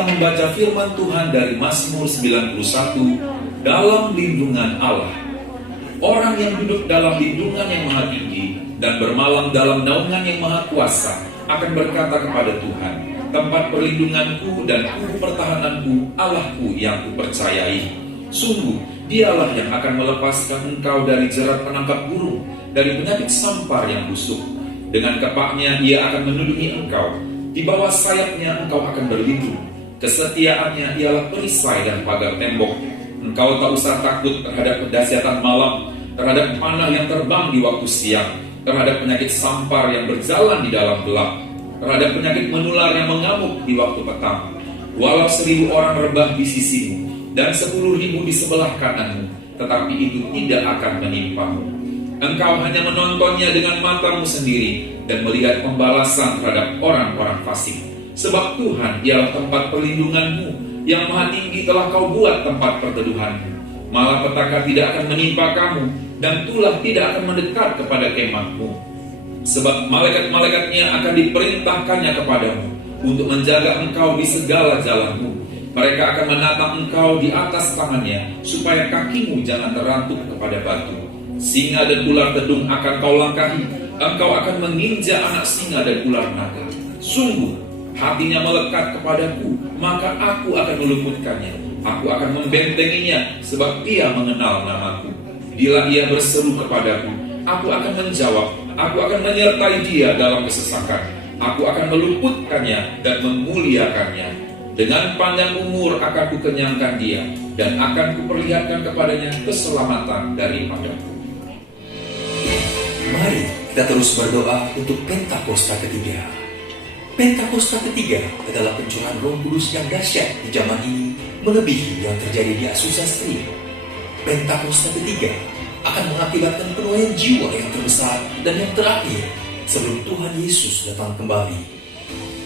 kita membaca firman Tuhan dari Mazmur 91, dalam lindungan Allah. Orang yang duduk dalam lindungan yang maha tinggi dan bermalam dalam naungan yang maha kuasa akan berkata kepada Tuhan, tempat perlindunganku dan kubu pertahananku, Allahku yang kupercayai. Sungguh, dialah yang akan melepaskan engkau dari jerat penangkap burung, dari penyakit sampar yang busuk. Dengan kepaknya ia akan melindungi engkau, di bawah sayapnya engkau akan berlindung. Kesetiaannya ialah perisai dan pagar tembok. Engkau tak usah takut terhadap kedahsyatan malam, terhadap panah yang terbang di waktu siang, terhadap penyakit sampar yang berjalan di dalam gelap, terhadap penyakit menular yang mengamuk di waktu petang. Walau 1000 orang rebah di sisimu dan 10.000 di sebelah kananmu, tetapi itu tidak akan menimpamu. Engkau hanya menontonnya dengan matamu sendiri dan melihat pembalasan terhadap orang-orang fasik. Sebab Tuhan ialah tempat perlindunganmu, yang maha tinggi telah kau buat tempat perteduhanmu. Malapetaka tidak akan menimpa kamu, dan tulah tidak akan mendekat kepada kemahmu. Sebab malaikat-malaikatnya akan diperintahkannya kepadamu untuk menjaga engkau di segala jalanmu. Mereka akan menatang engkau di atas tangannya, supaya kakimu jangan terantuk kepada batu. Singa dan ular tedung akan kau langkahi, engkau akan menginjak anak singa dan ular naga. Sungguh, hatinya melekat kepadaku, maka aku akan meluputkannya. Aku akan membentenginya, sebab ia mengenal namaku. Bila ia berseru kepadaku, aku akan menjawab. Aku akan menyertai dia dalam kesesakan. Aku akan meluputkannya dan memuliakannya. Dengan panjang umur akan kukenyangkan dia, dan akan kuperlihatkan kepadanya keselamatan daripadaku. Mari kita terus berdoa untuk Pentakosta ketiga. Pentakosta ketiga adalah pencurahan Roh Kudus yang dahsyat di zaman ini, melebihi yang terjadi di Azusa Street. Pentakosta ketiga akan mengakibatkan penuaian jiwa yang terbesar dan yang terakhir sebelum Tuhan Yesus datang kembali.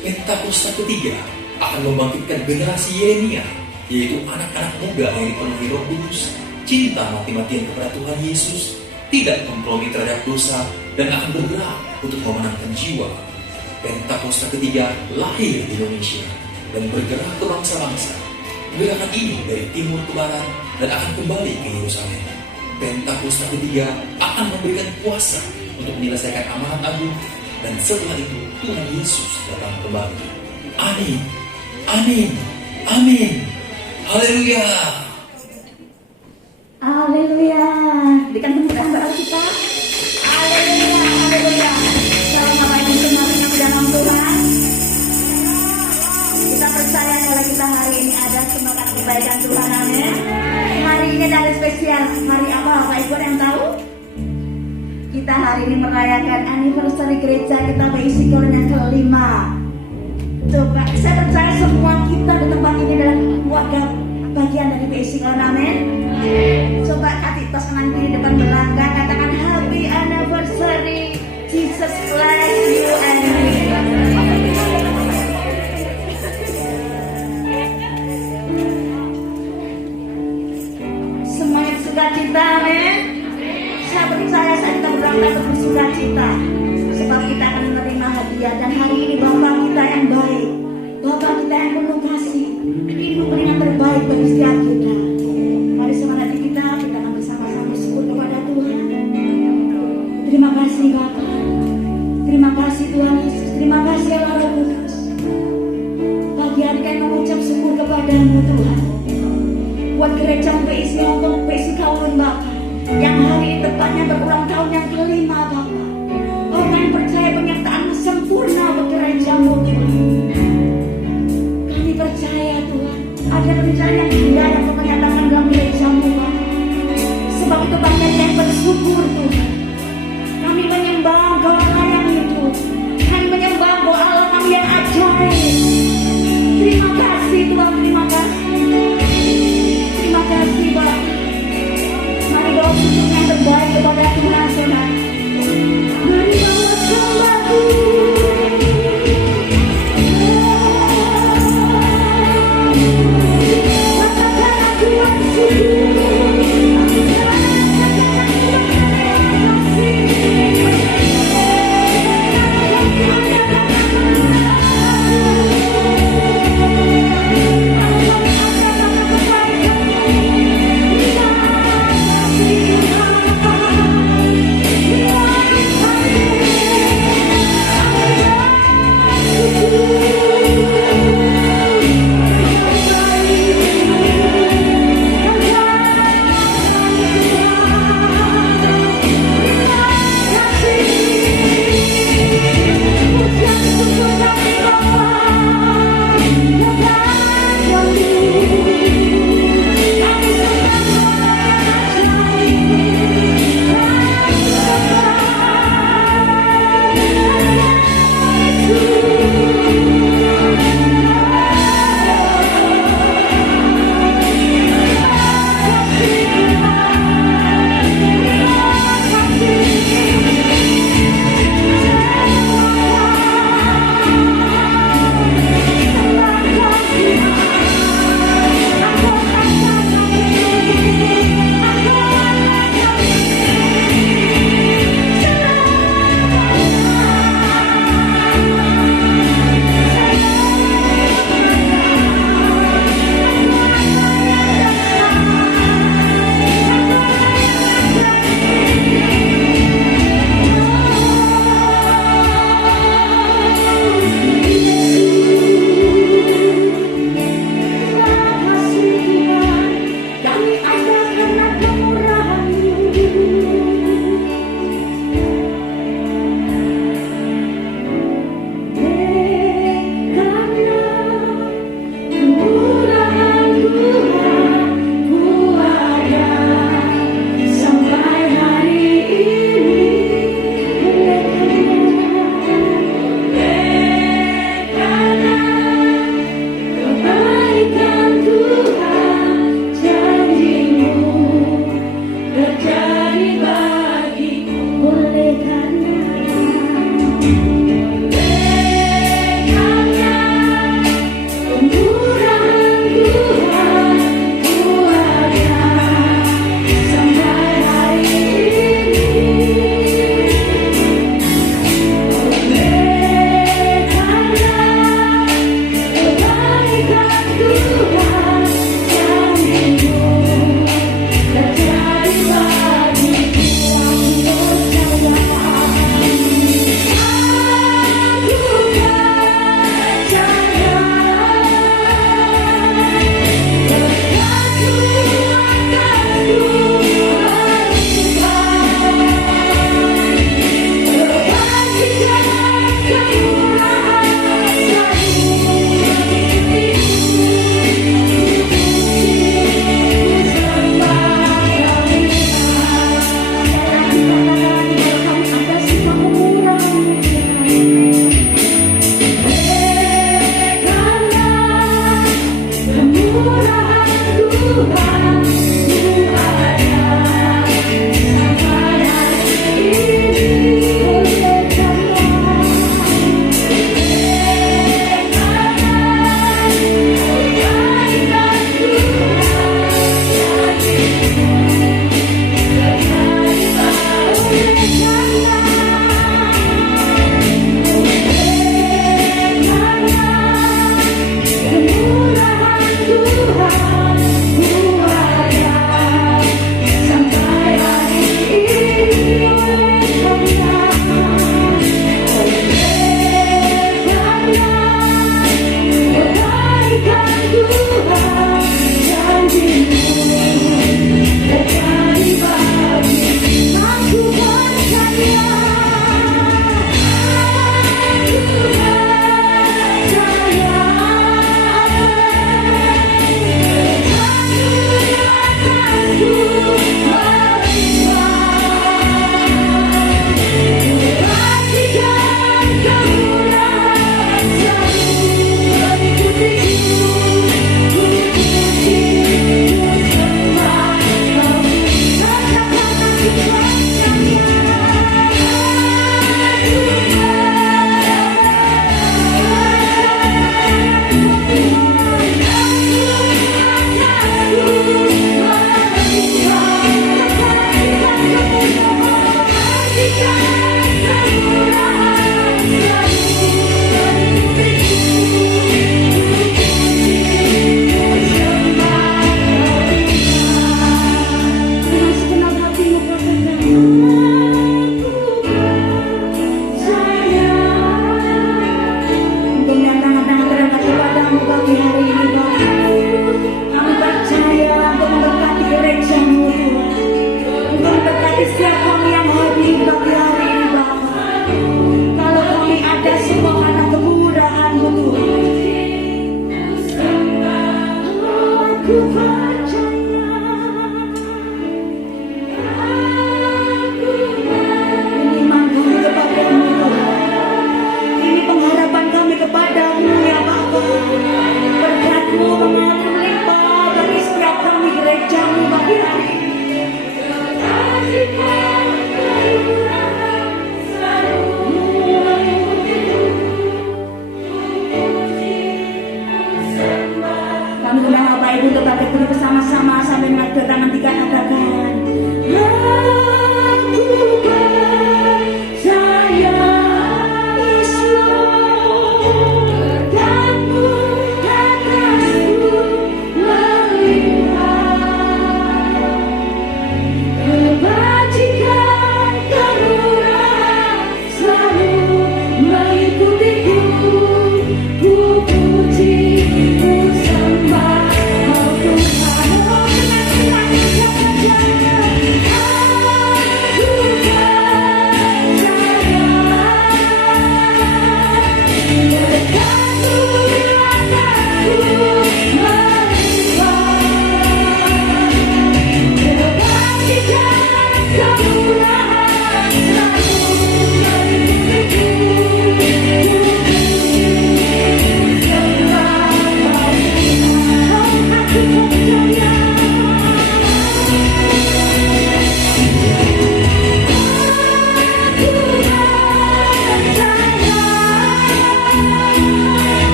Pentakosta ketiga akan membangkitkan generasi Yeremia, yaitu anak-anak muda yang dipenuhi Roh Kudus, cinta mati-matian kepada Tuhan Yesus, tidak kompromi terhadap dosa, dan akan bergerak untuk memenangkan jiwa. Pentakosta ketiga lahir di Indonesia dan bergerak ke bangsa-bangsa. Gerakan ini dari timur ke barat dan akan kembali ke Yerusalem. Pentakosta ketiga akan memberikan kuasa untuk menyelesaikan amanat agung, dan setelah itu Tuhan Yesus datang kembali. Amin, amin, amin. Haleluya. Haleluya. Berikan tepuk tangan bagi kita. Haleluya, haleluya. Shalom Bapak Ibu semua yang di dalam Tuhan. Kita percaya kalau kita hari ini ada semangat kebaikan Tuhan. Amin. Hari ini ada spesial. Hari apa Bapak Ibu yang tahu? Kita hari ini merayakan anniversary gereja kita PIC Koran yang kelima. Coba, saya percaya semua kita di tempat ini adalah keluarga bagian dari PIC Koran. Amin. Coba kasih tos kanan kiri depan belakang, katakan happy anniversary, Jesus bless you and me. Semangat sukacita, amin. Saya percaya kita berangkat untuk bersukacita, sebab kita akan menerima hadiah. Dan hari ini Bapak kita yang baik, Bapak kita yang penuh kasih, ini memberi yang terbaik bagi setiap kita. Mari semangat kita akan bersama-sama bersyukur kepada Tuhan. Terima kasih Bapak, terima kasih Tuhan Yesus, terima kasih Allah Roh Kudus. Pagi hari kami mengucap syukur kepadamu Tuhan, buat gereja PIC untuk PIC Kaulun Bapak, yang hari ini tepatnya berulang tahun yang kelima Bapak. Oh, kami percaya penyertaan sempurna untuk gerejamu Tuhan. Kami percaya Tuhan, ada rencana yang indah yang kau nyatakan dalam gerejamu Bapak. Sebab itu banyak yang bersyukur Tuhan. Kami menyembah Engkau Allah yang hidup. Kami menyembah Engkau Allah kami yang ajaib. Terima kasih Tuhan, terima kasih. Terima kasih Bapak. Mari bawa syukur yang terbaik kepada Tuhan Saudara. Mari bawa sembahku. Katakan aku yang syukur.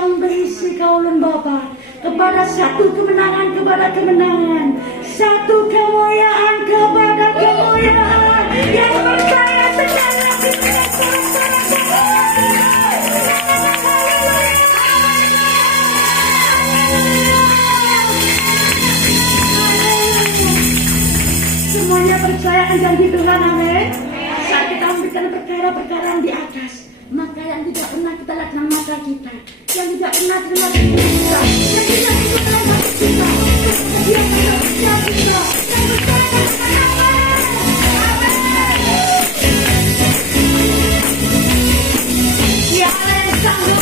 sedang berisi kaulun Bapa kepada satu kemenangan kepada kemenangan, satu kemuliaan kepada kemuliaan. Yang percaya sekali lagi semuanya percaya akan janji Tuhan, amin. Saat kita memberikan perkara-perkara yang di atas, maka yang tidak pernah kita lihat dengan mata kita, yang tidak pernah terima dari kita, yang tidak pernah dalam hati kita, dia akan percaya kita, yang percaya dia yang sanggup.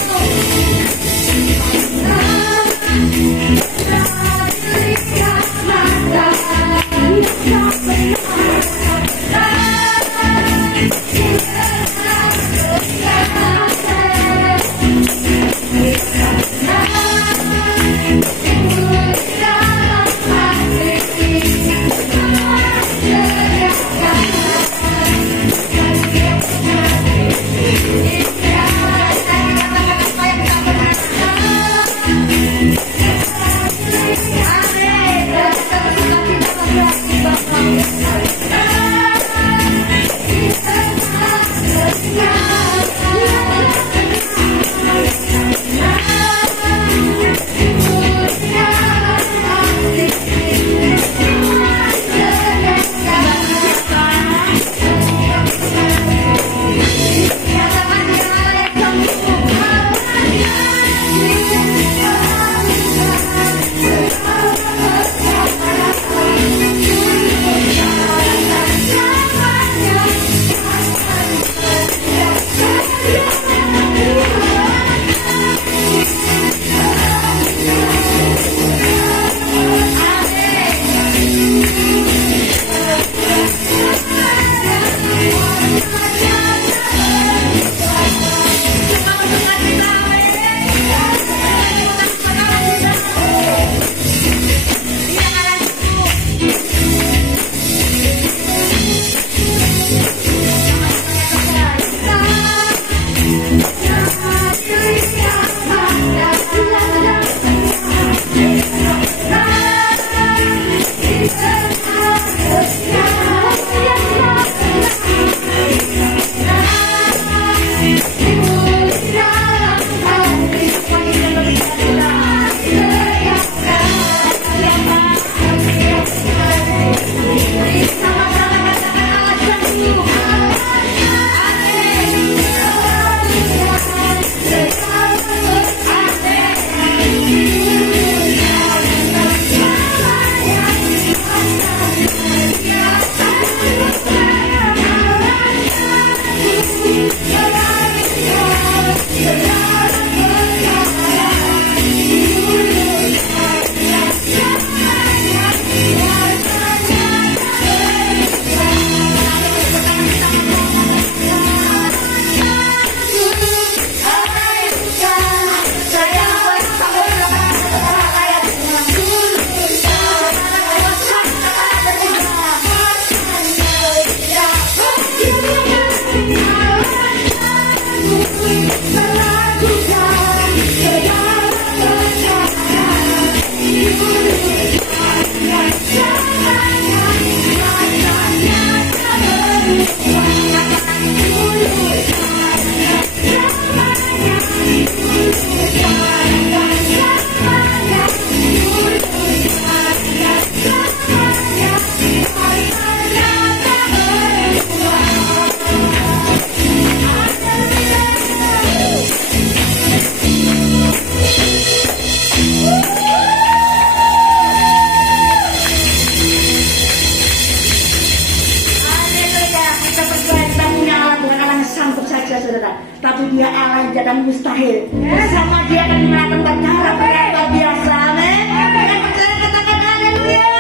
Tapi dia Allah dan mustahil. Bersama dia akan melakukan perkara-perkara luar biasa. Amin. Dengan percaya katakan haleluya.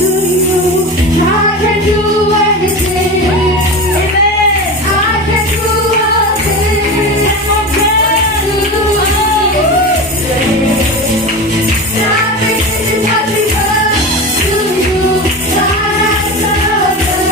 Do you? I can do anything. Amen. I can do all things. I can do all things. Nothing is impossible to you. I love you.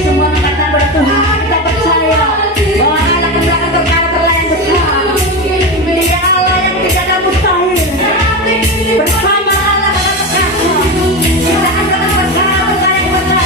Semua kata bertuhan, kita percaya bahwa Allah akan melakukan perkara-perkara yang besar. Dia Allah yang tidak ada mustahil. Bersama Allah berkata, kita akan melakukan perkara-perkara yang besar.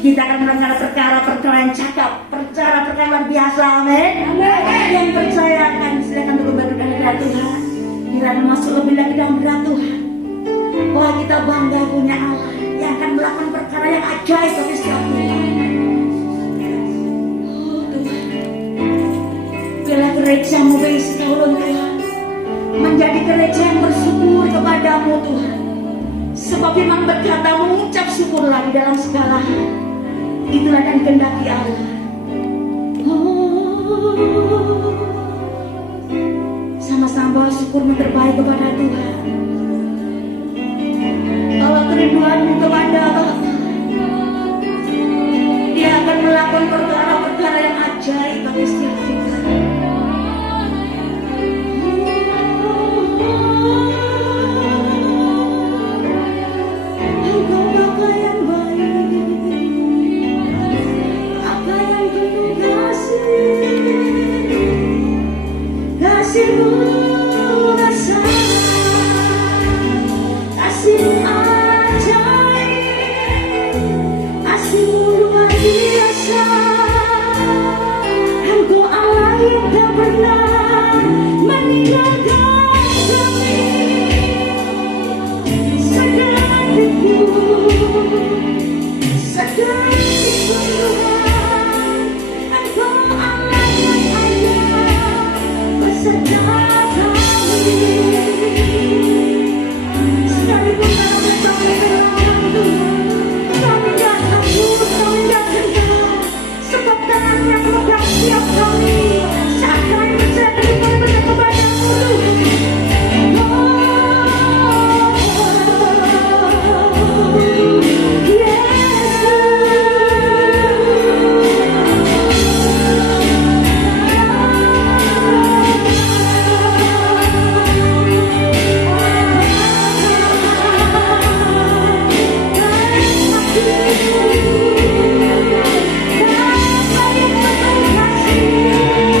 Kita akan melakukan perkara-perkara yang cakap, perkara-perkara luar biasa, amin. Yang percaya akan silakan dulu baru dan hadirat Tuhan. Kita akan masuk lebih lagi dalam hadirat Tuhan. Wah, kita bangga punya Allah yang akan melakukan perkara yang ajaib bagi setiap kita. Oh Tuhan, biarlah gereja-Mu berisi ulun Tuhan, menjadi gereja yang bersyukur kepadamu Tuhan. Sebab firman berkata mengucap syukurlah di dalam segala hal. Itulah dan kehendaki Allah. Oh, sama-sama bawa syukurmu terbaik kepada Tuhan. Allah kerinduanmu kepada Bapa. Dia akan melakukan perkara-perkara yang ajaib bagi setiap kita. Engkau Bapa yang baik, Bapa yang penuh kasih-Mu besar, kasih-Mu ajaib, kasih-Mu luar biasa. Engkau Allah yang tak pernah meninggalkan kami. Segalanya Tuhan, Engkau Allah yang ada beserta kami. Sekalipun kami sampai terang Tuhan, kami tak takut, kami tak gentar, sebab tangan yang memegang setiap kami saat kami percaya benar-benar kepada-Mu Tuhan. Kasih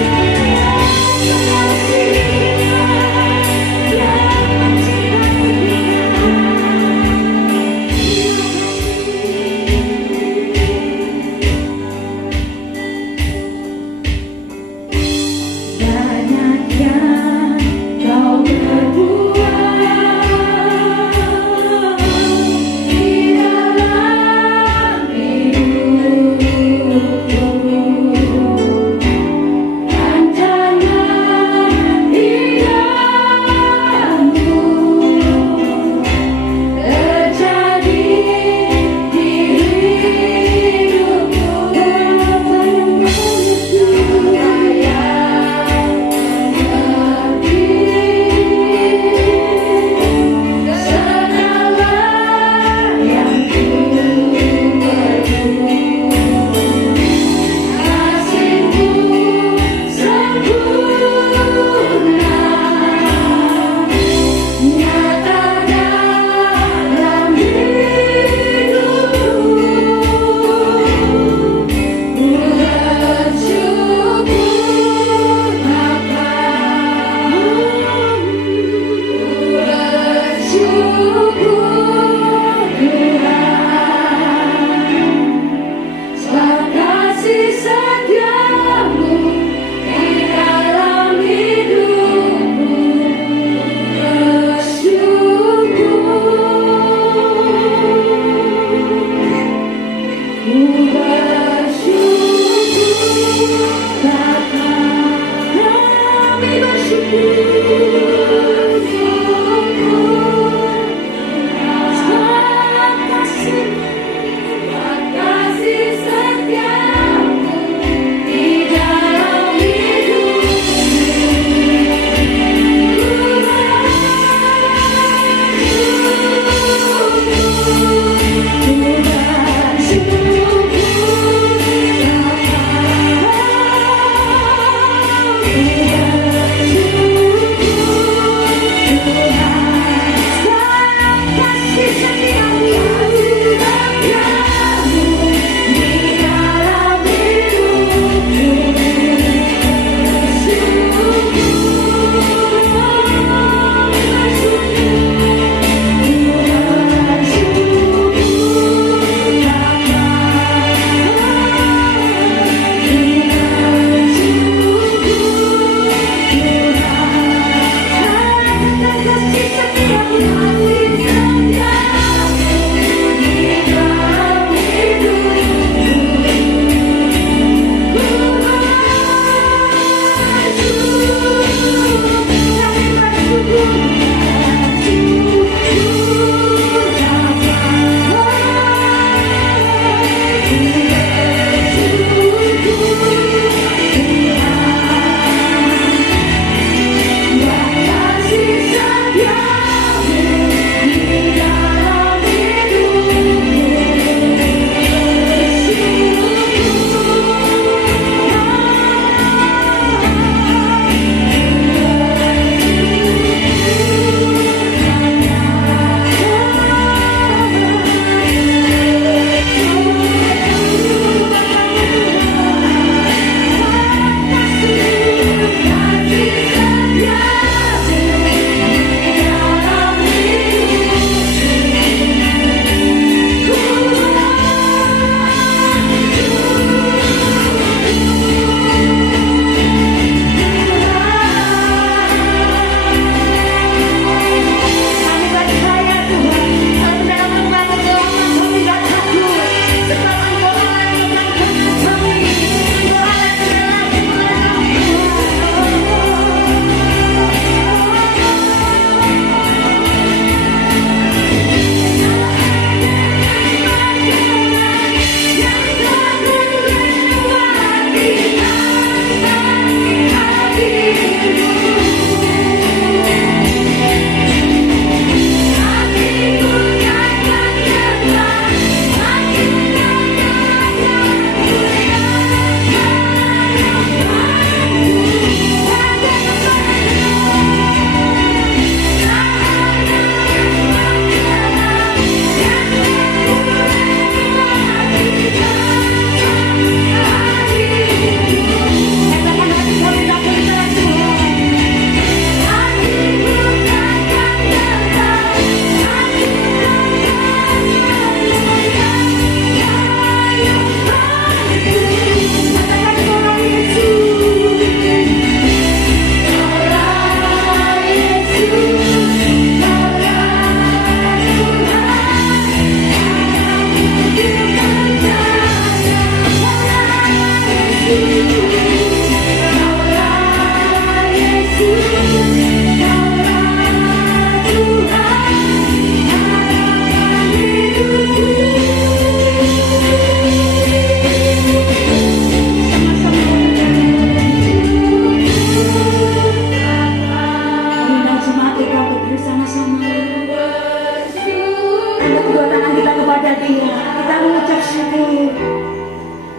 kepada Dia. Kita mengucap syukur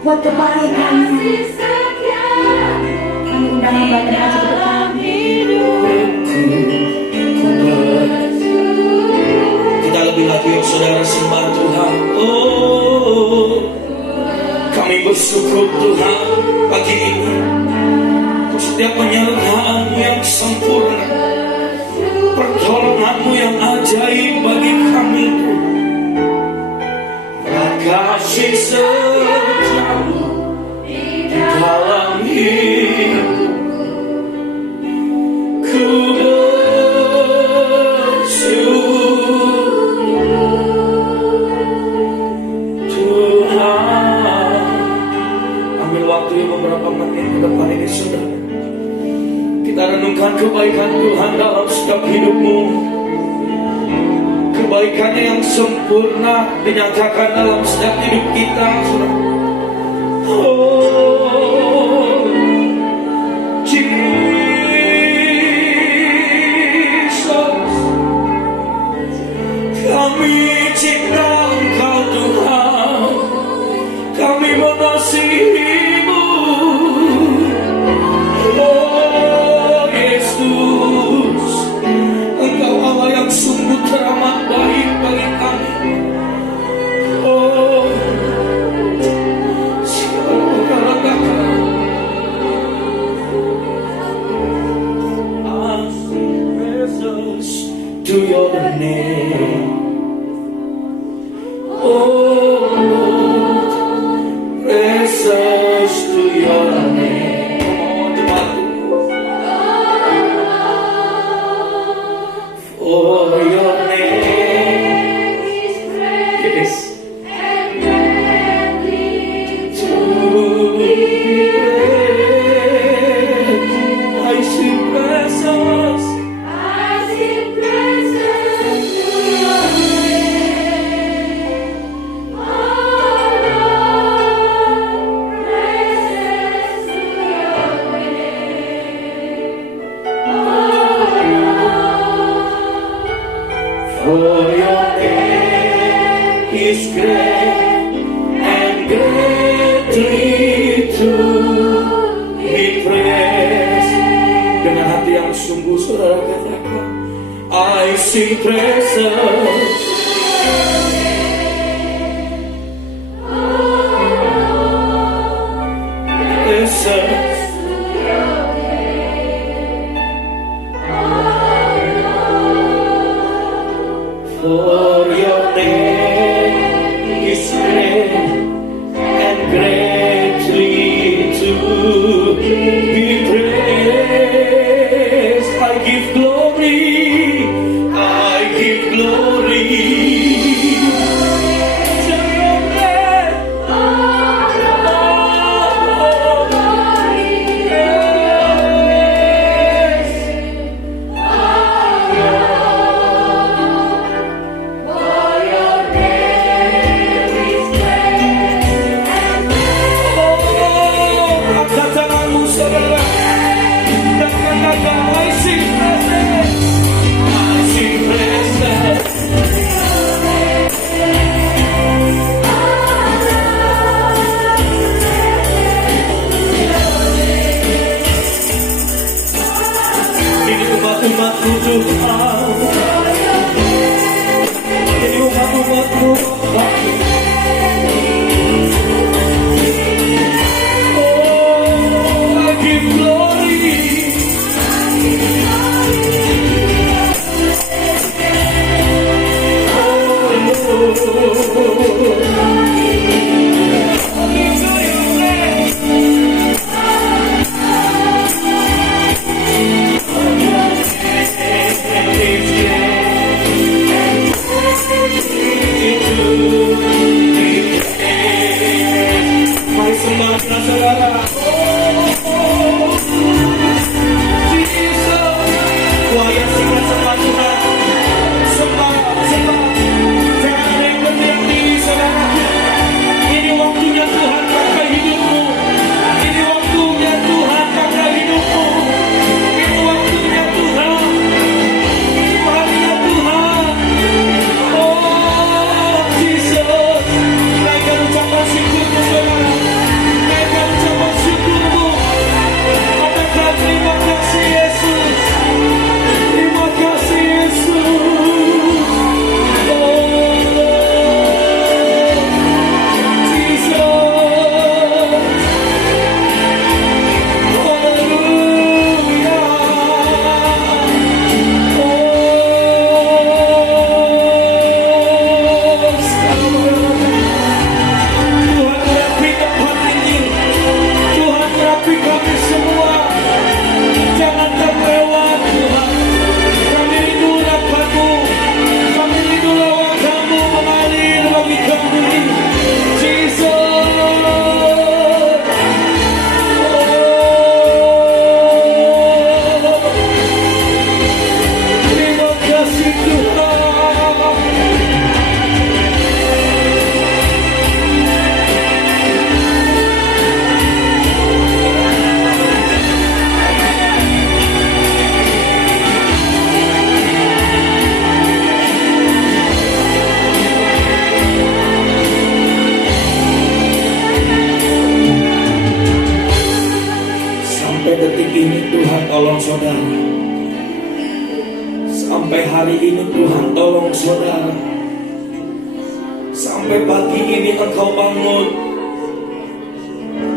buat kebaikannya. Kami undang hamba dan aja ke depan. Kita lebih lagi saudara sembah Tuhan. Oh, kami bersyukur Tuhan pagi ini untuk setiap penyertaan yang sempurna, pertolongan-Mu yang ajaib bagi kami. Kasih setiamu di dalam hidupku, ku bersyukur Tuhan. Ambil waktu beberapa menit ke depan ini saudara, kita renungkan kebaikan Tuhan dalam setiap hidupmu. Kebaikannya yang sempurna dinyatakan dalam setiap hidup kita, saudara. Oh, Jesus, kami cinta Engkau Tuhan, kami mengasihi-Mu. Oh Yesus, Engkau Allah yang sungguh teramat baik bagi kami. Oh, to your name, oh Lord, precious to your name. For your name is great, and greatly to be praised. I sing precious. For your name is great and greatly to be praised. Dengan hati yang sungguh saudara katakan, I sing praises. Praises. For your name is great and greatly to be praised. I give glory, I give glory to your name. Umat-umatmu Tuhan, ini umat-umatmu Tuhan. Oh, I give glory. Oh, Sampai hari ini Tuhan tolong saudara. Sampai pagi ini engkau bangun,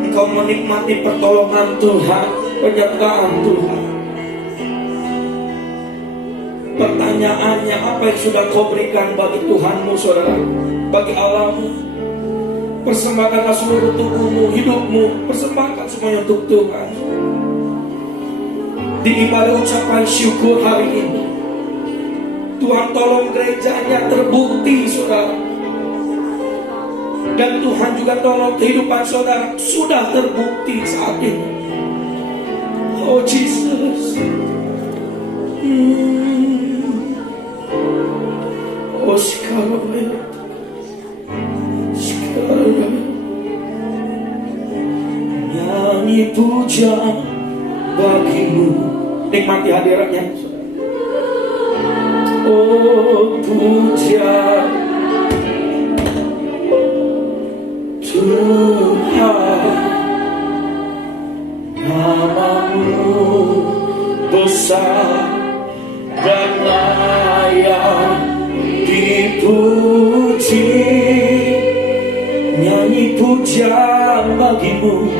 engkau menikmati pertolongan Tuhan, penyertaan Tuhan. Pertanyaannya, apa yang sudah kau berikan bagi Tuhanmu saudara, bagi Allahmu? Persembahkanlah seluruh tubuhmu, hidupmu, persembahkan semuanya untuk Tuhan. Di ibadah ucapan syukur hari ini, Tuhan tolong gerejanya terbukti saudara. Dan Tuhan juga tolong kehidupan saudara sudah terbukti saat ini. Oh Jesus. Oh sekarang nyanyi puja bagimu. Nikmati hadiratnya. Oh puja Tuhan, namamu besar dan layak dipuji. Nyanyi puja bagimu.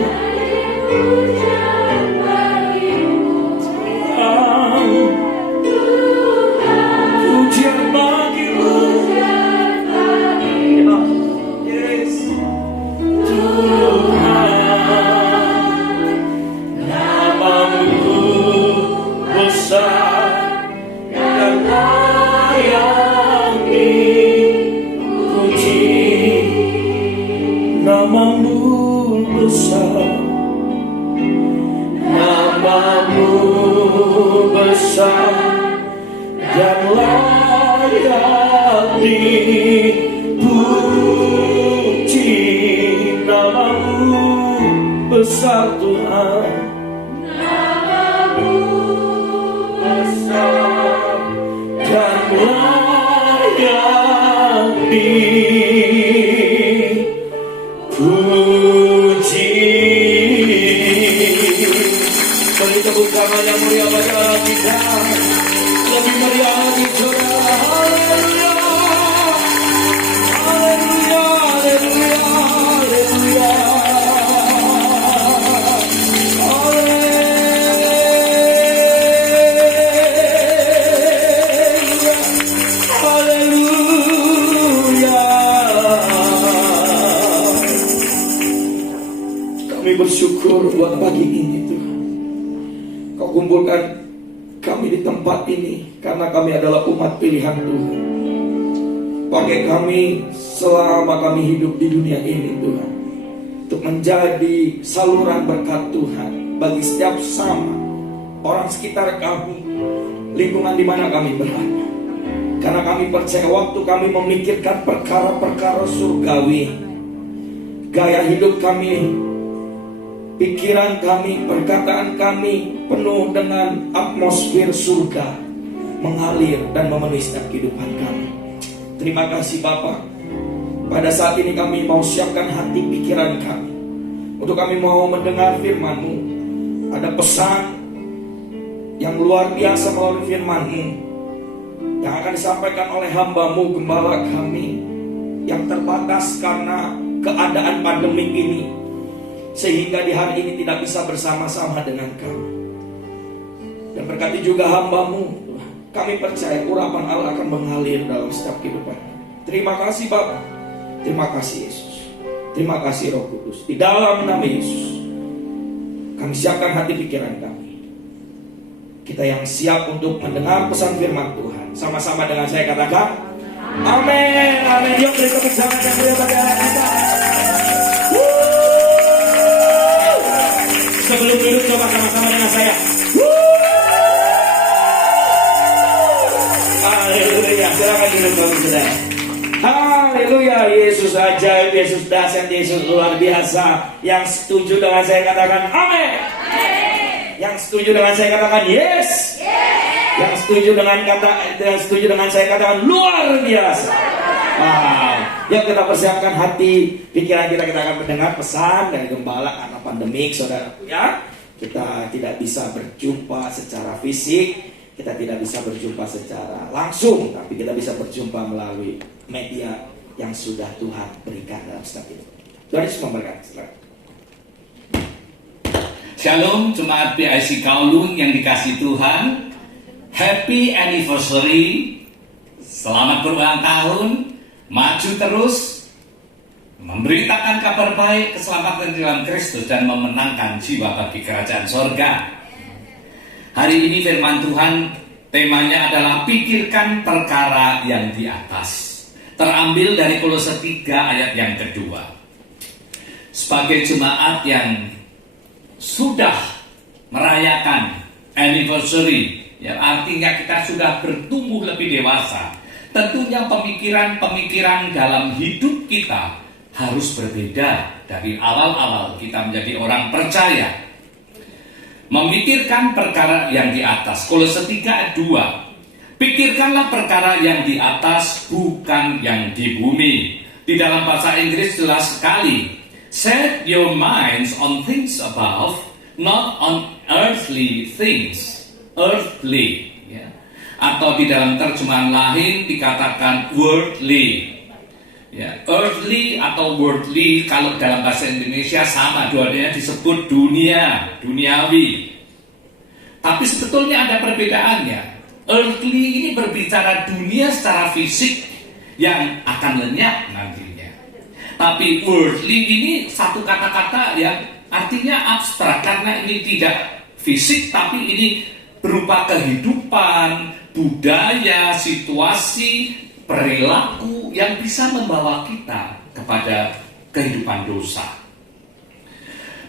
Namamu besar, namamu besar dan layak dipuji. Namamu besar Tuhan, namamu besar dan layak puji. Beri tepuk tangan yang meriah bagi Allah kita. Lebih meriah lagi saudara. Haleluya, haleluya, haleluya, haleluya, haleluya, haleluya. Kami bersyukur buat pagi ini Tuhan. Kau kumpulkan kami di tempat ini karena kami adalah umat pilihan Tuhan. Pakai kami selama kami hidup di dunia ini Tuhan, untuk menjadi saluran berkat Tuhan bagi setiap sesama orang sekitar kami, lingkungan di mana kami berada. Karena kami percaya waktu kami memikirkan perkara-perkara surgawi, gaya hidup kami, pikiran kami, perkataan kami penuh dengan atmosfer surga mengalir dan memenuhi setiap kehidupan kami. Terima kasih Bapa. Pada saat ini kami mau siapkan hati pikiran kami untuk kami mau mendengar firman-Mu. Ada pesan yang luar biasa melalui firman-Mu yang akan disampaikan oleh hamba-Mu, gembala kami yang terbatas karena keadaan pandemik ini, sehingga di hari ini tidak bisa bersama-sama dengan kami. Dan berkati juga hamba-Mu. Kami percaya urapan Allah akan mengalir dalam setiap kehidupan. Terima kasih Bapa. Terima kasih Yesus. Terima kasih Roh Kudus. Di dalam nama Yesus kami siapkan hati pikiran kami. Kita yang siap untuk mendengar pesan firman Tuhan. Sama-sama dengan saya katakan amin. Amin. Yuk beri tepuk tangan yang mulia bagi Allah kita. Sebelum duduk coba sama-sama dengan saya. Haleluya. Silakan duduk kami sudah. Haleluya. Yesus ajaib, Yesus dahsyat, Yesus luar biasa. Yang setuju dengan saya katakan amin. Yang setuju dengan saya katakan yes. Yang setuju dengan saya katakan luar biasa. Yuk kita persiapkan hati pikiran kita akan mendengar pesan dari gembala. Karena pandemik saudara ya, kita tidak bisa berjumpa secara fisik. kita tidak bisa berjumpa secara langsung, tapi kita bisa berjumpa melalui media yang sudah Tuhan berikan dalam setiap hidup. Tuhan Yesus memberkati. Shalom, jemaat PIC Kowloon yang dikasihi Tuhan. Happy anniversary. Selamat berulang tahun. Maju terus, memberitakan kabar baik, keselamatan dalam Kristus, dan memenangkan jiwa bagi kerajaan sorga. Hari ini firman Tuhan temanya adalah pikirkan perkara yang di atas. Terambil dari Kolose 3 ayat yang kedua. Sebagai jemaat yang sudah merayakan anniversary, yang artinya kita sudah bertumbuh lebih dewasa, tentunya pemikiran-pemikiran dalam hidup kita harus berbeda dari awal-awal kita menjadi orang percaya. Memikirkan perkara yang di atas. Kolose 3 ayat 2. Pikirkanlah perkara yang di atas, bukan yang di bumi. Di dalam bahasa Inggris jelas sekali. Set your minds on things above, not on earthly things. Earthly, ya. Atau di dalam terjemahan lain dikatakan worldly. Ya, earthly atau worldly kalau dalam bahasa Indonesia sama, dua-duanya disebut dunia, duniawi. Tapi sebetulnya ada perbedaannya. Earthly ini berbicara dunia secara fisik yang akan lenyap nantinya. Tapi worldly ini satu kata-kata yang artinya abstrak, karena ini tidak fisik tapi ini berupa kehidupan, budaya, situasi, perilaku yang bisa membawa kita kepada kehidupan dosa.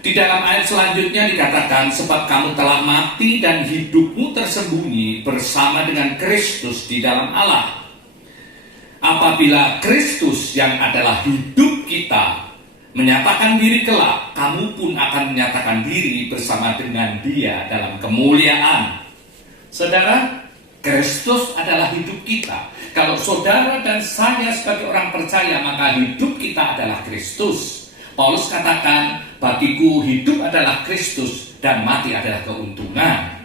Di dalam ayat selanjutnya dikatakan, sebab kamu telah mati dan hidupmu tersembunyi bersama dengan Kristus di dalam Allah. Apabila Kristus yang adalah hidup kita menyatakan diri kelak, kamu pun akan menyatakan diri bersama dengan Dia dalam kemuliaan. Saudara, Kristus adalah hidup kita. Kalau saudara dan saya sebagai orang percaya, maka hidup kita adalah Kristus. Paulus katakan, bagiku hidup adalah Kristus dan mati adalah keuntungan.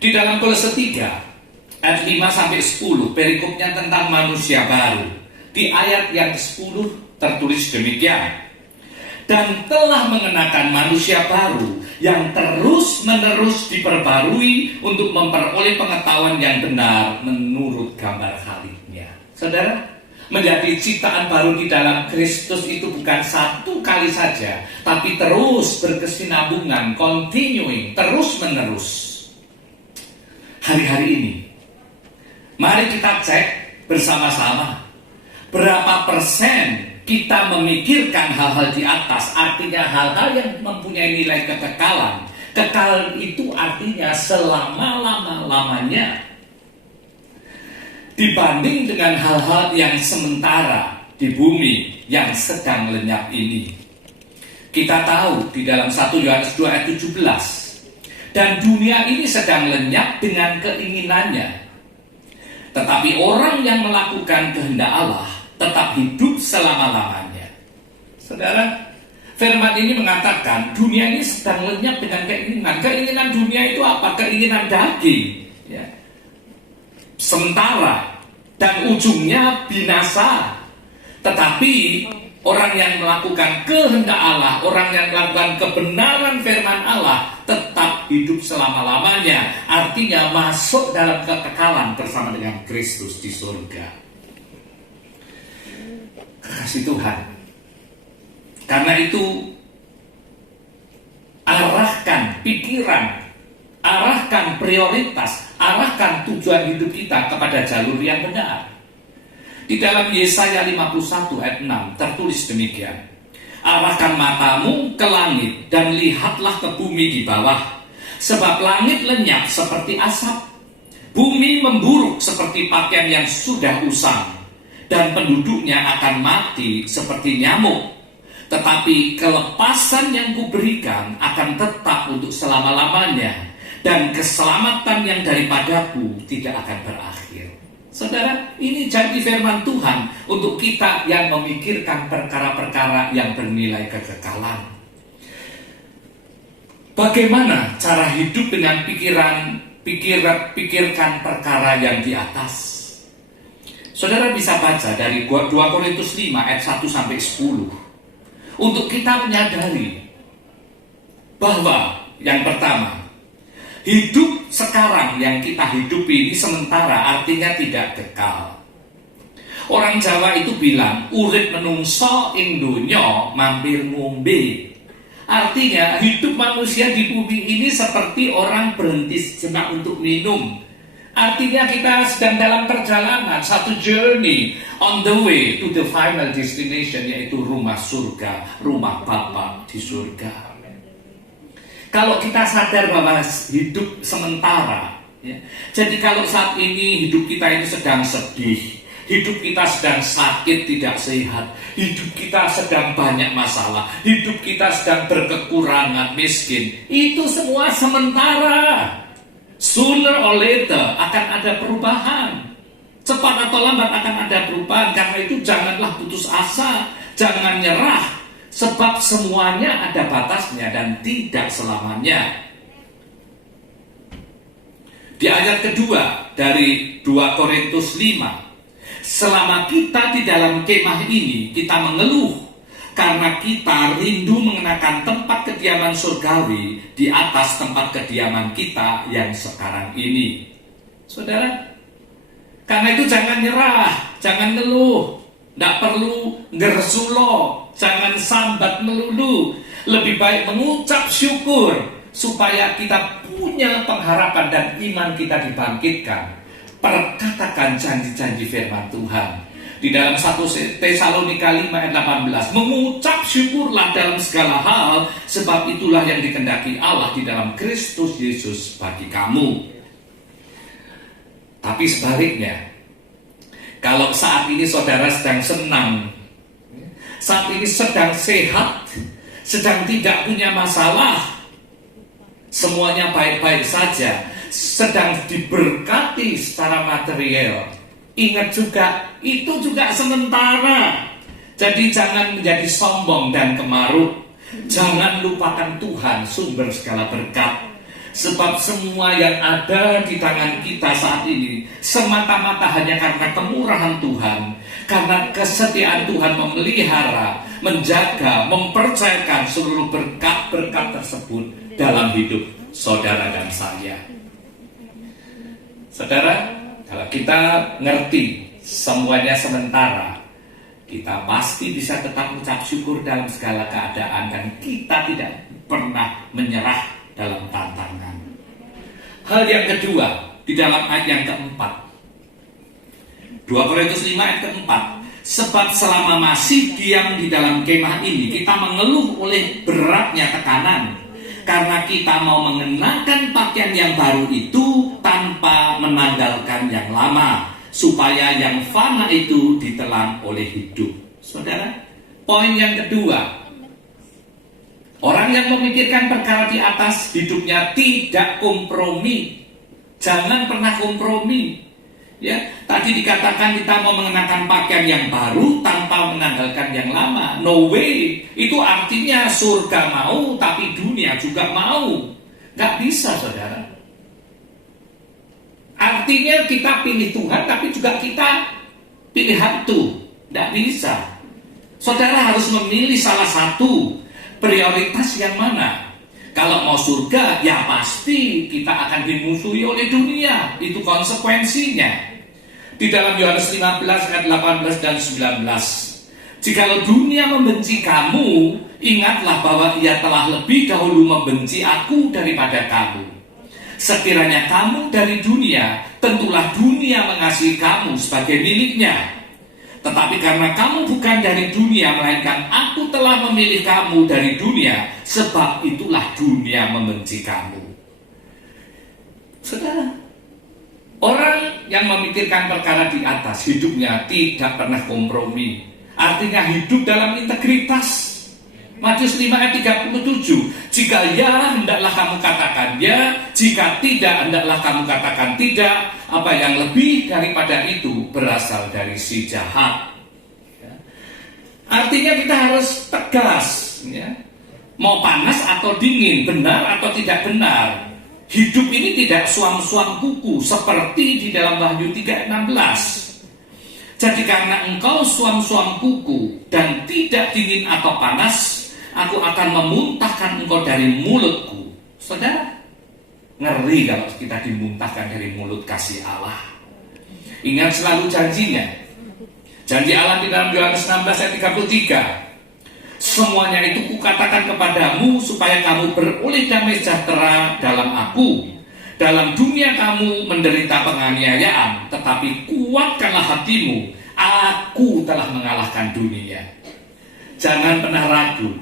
Di dalam Kolose 3 ayat 5-10, perikopnya tentang manusia baru. Di ayat yang 10 tertulis demikian. Dan telah mengenakan manusia baru yang terus-menerus diperbarui untuk memperoleh pengetahuan yang benar menurut gambar Khalifnya. Saudara, menjadi ciptaan baru di dalam Kristus itu bukan satu kali saja, tapi terus berkesinambungan, continuing, terus-menerus. Hari-hari ini, mari kita cek bersama-sama berapa persen kita memikirkan hal-hal di atas, artinya hal-hal yang mempunyai nilai kekekalan. Kekal itu artinya selama-lamanya, dibanding dengan hal-hal yang sementara di bumi yang sedang lenyap ini. Kita tahu di dalam 1 Yohanes 2 ayat 17, dan dunia ini sedang lenyap dengan keinginannya, tetapi orang yang melakukan kehendak Allah tetap hidup selama-lamanya. Saudara, firman ini mengatakan dunia ini sedang lenyap dengan keinginan. Keinginan dunia itu apa? Keinginan daging, ya. Sementara dan ujungnya binasa. Tetapi orang yang melakukan kehendak Allah, orang yang melakukan kebenaran firman Allah tetap hidup selama-lamanya. Artinya masuk dalam kekekalan bersama dengan Kristus di surga. Kasih Tuhan. Karena itu arahkan pikiran, arahkan prioritas, arahkan tujuan hidup kita kepada jalur yang benar. Di dalam Yesaya 51 ayat 6 tertulis demikian. Arahkan matamu ke langit dan lihatlah ke bumi di bawah, sebab langit lenyap seperti asap, bumi memburuk seperti pakaian yang sudah usang, dan penduduknya akan mati seperti nyamuk. Tetapi kelepasan yang kuberikan akan tetap untuk selama-lamanya, dan keselamatan yang daripadaku tidak akan berakhir. Saudara, ini jadi firman Tuhan untuk kita yang memikirkan perkara-perkara yang bernilai kekekalan. Bagaimana cara hidup dengan pikiran pikirkan perkara yang di atas. Saudara bisa baca dari 2 Korintus 5 ayat 1 sampai 10. Untuk kita menyadari bahwa yang pertama, hidup sekarang yang kita hidupi ini sementara, artinya tidak kekal. Orang Jawa itu bilang, urip menungso ing donya mampir ngombe. Artinya hidup manusia di bumi ini seperti orang berhenti sejenak untuk minum. Artinya kita sedang dalam perjalanan, satu journey on the way to the final destination, yaitu rumah surga, rumah Bapa di surga. Kalau kita sadar bahwa hidup sementara, ya, jadi kalau saat ini hidup kita ini sedang sedih, hidup kita sedang sakit, tidak sehat, hidup kita sedang banyak masalah, hidup kita sedang berkekurangan, miskin, itu semua sementara. Sooner or later akan ada perubahan. Cepat atau lambat akan ada perubahan. Karena itu janganlah putus asa, jangan nyerah, sebab semuanya ada batasnya dan tidak selamanya. Di ayat kedua dari 2 Korintus 5, selama kita di dalam kemah ini, kita mengeluh karena kita rindu mengenakan tempat kediaman surgawi di atas tempat kediaman kita yang sekarang ini. Saudara, karena itu jangan nyerah, jangan ngeluh, tidak perlu ngersulo, jangan sambat melulu. Lebih baik mengucap syukur supaya kita punya pengharapan dan iman kita dibangkitkan. Perkatakan janji-janji firman Tuhan. Di dalam 1 Tesalonika 5 ayat 18, mengucap syukurlah dalam segala hal, sebab itulah yang dikehendaki Allah di dalam Kristus Yesus bagi kamu. Tapi sebaliknya, kalau saat ini saudara sedang senang, saat ini sedang sehat, sedang tidak punya masalah, semuanya baik-baik saja, sedang diberkati secara material, ingat juga, itu juga sementara. Jadi jangan menjadi sombong dan kemaruk. Jangan lupakan Tuhan, sumber segala berkat. Sebab semua yang ada di tangan kita saat ini semata-mata hanya karena kemurahan Tuhan, karena kesetiaan Tuhan memelihara, menjaga, mempercayakan seluruh berkat-berkat tersebut dalam hidup saudara dan saya. Saudara, kalau kita ngerti semuanya sementara, kita pasti bisa tetap mengucap syukur dalam segala keadaan, dan kita tidak pernah menyerah dalam tantangan. Hal yang kedua, di dalam ayat yang keempat, 2 Korintus 5 ayat keempat, sebab selama masih diam di dalam kemah ini, kita mengeluh oleh beratnya tekanan, karena kita mau mengenakan pakaian yang baru itu tanpa menanggalkan yang lama, supaya yang fana itu ditelan oleh hidup. Saudara, poin yang kedua, orang yang memikirkan perkara di atas hidupnya tidak kompromi. Jangan pernah kompromi. Ya, tadi dikatakan kita mau mengenakan pakaian yang baru tanpa menanggalkan yang lama. No way. Itu artinya surga mau tapi dunia juga mau. Gak bisa, saudara. Artinya kita pilih Tuhan tapi juga kita pilih hantu. Gak bisa. Saudara harus memilih salah satu. Prioritas yang mana? Kalau mau surga, ya pasti kita akan dimusuhi oleh dunia. Itu konsekuensinya. Di dalam Yohanes 15 ayat 18 dan 19, jikalau dunia membenci kamu, ingatlah bahwa ia telah lebih dahulu membenci aku daripada kamu. Sekiranya kamu dari dunia, tentulah dunia mengasihi kamu sebagai miliknya. Tetapi karena kamu bukan dari dunia, melainkan aku telah memilih kamu dari dunia, sebab itulah dunia membenci kamu. Saudara, orang yang memikirkan perkara di atas hidupnya tidak pernah kompromi. Artinya hidup dalam integritas. Matius 5 ayat 37, jika ya, hendaklah kamu katakan ya, jika tidak, hendaklah kamu katakan tidak. Apa yang lebih daripada itu berasal dari si jahat. Artinya kita harus tegas, ya. Mau panas atau dingin, benar atau tidak benar. Hidup ini tidak suam-suam kuku seperti di dalam Wahyu 3:16. Jadi karena engkau suam-suam kuku dan tidak dingin atau panas, aku akan memuntahkan engkau dari mulutku. Saudara, ngeri kalau kita dimuntahkan dari mulut kasih Allah. Ingat selalu janjinya. Janji Allah di dalam Yohanes 16 ayat 33. Semuanya itu kukatakan kepadamu supaya kamu beroleh damai sejahtera dalam aku. Dalam dunia kamu menderita penganiayaan, tetapi kuatkanlah hatimu. Aku telah mengalahkan dunia. Jangan pernah ragu,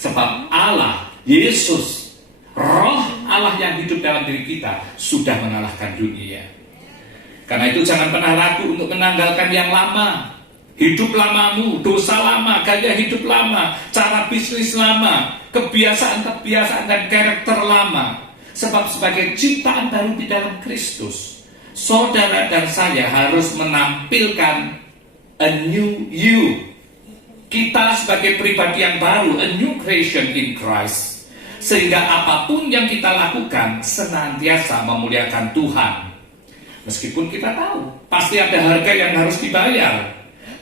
sebab Allah, Yesus, Roh Allah yang hidup dalam diri kita sudah mengalahkan dunia. Karena itu jangan pernah ragu untuk menanggalkan yang lama. Hidup lamamu, dosa lama, gaya hidup lama, cara bisnis lama, kebiasaan-kebiasaan dan karakter lama. Sebab sebagai ciptaan baru di dalam Kristus, saudara dan saya harus menampilkan a new you. Kita sebagai pribadi yang baru, a new creation in Christ. Sehingga apapun yang kita lakukan senantiasa memuliakan Tuhan. Meskipun kita tahu pasti ada harga yang harus dibayar.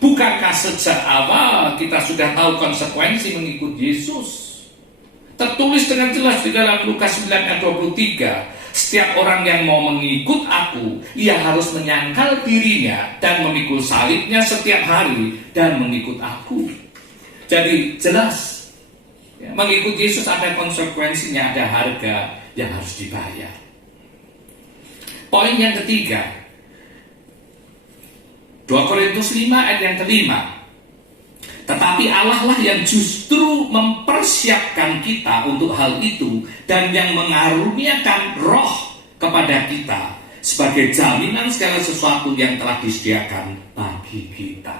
Bukankah sejak awal kita sudah tahu konsekuensi mengikut Yesus? Tertulis dengan jelas di dalam Lukas 9 ayat 23. Setiap orang yang mau mengikut aku, ia harus menyangkal dirinya dan memikul salibnya setiap hari dan mengikut aku. Jadi jelas, mengikut Yesus ada konsekuensinya, ada harga yang harus dibayar. Poin yang ketiga, 2 Korintus 5 ayat yang kelima. Tetapi Allah lah yang justru mempersiapkan kita untuk hal itu dan yang mengaruniakan roh kepada kita sebagai jaminan segala sesuatu yang telah disediakan bagi kita.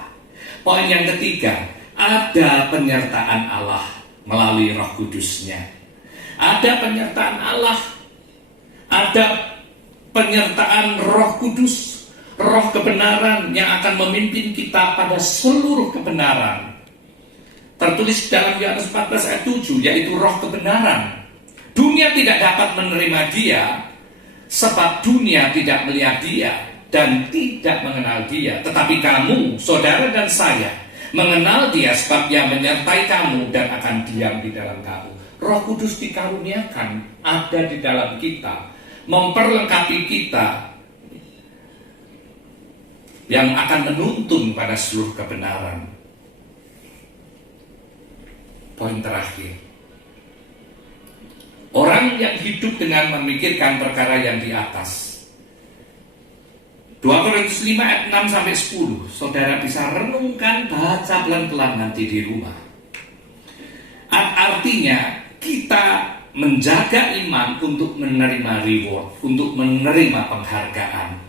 Poin yang ketiga, ada penyertaan Allah melalui Roh Kudus-Nya. Ada penyertaan Allah, ada penyertaan Roh Kudus, Roh kebenaran yang akan memimpin kita pada seluruh kebenaran. Tertulis dalam Yohanes 14 ayat 7, yaitu roh kebenaran. Dunia tidak dapat menerima dia, sebab dunia tidak melihat dia dan tidak mengenal dia. Tetapi kamu, saudara dan saya, mengenal dia sebab dia menyertai kamu dan akan diam di dalam kamu. Roh Kudus dikaruniakan, ada di dalam kita, memperlengkapi kita, yang akan menuntun pada seluruh kebenaran. Poin terakhir, orang yang hidup dengan memikirkan perkara yang di atas. 2 Korintus 5 ayat 6 sampai 10. Saudara bisa renungkan, baca pelan-pelan nanti di rumah. Artinya kita menjaga iman untuk menerima reward, untuk menerima penghargaan.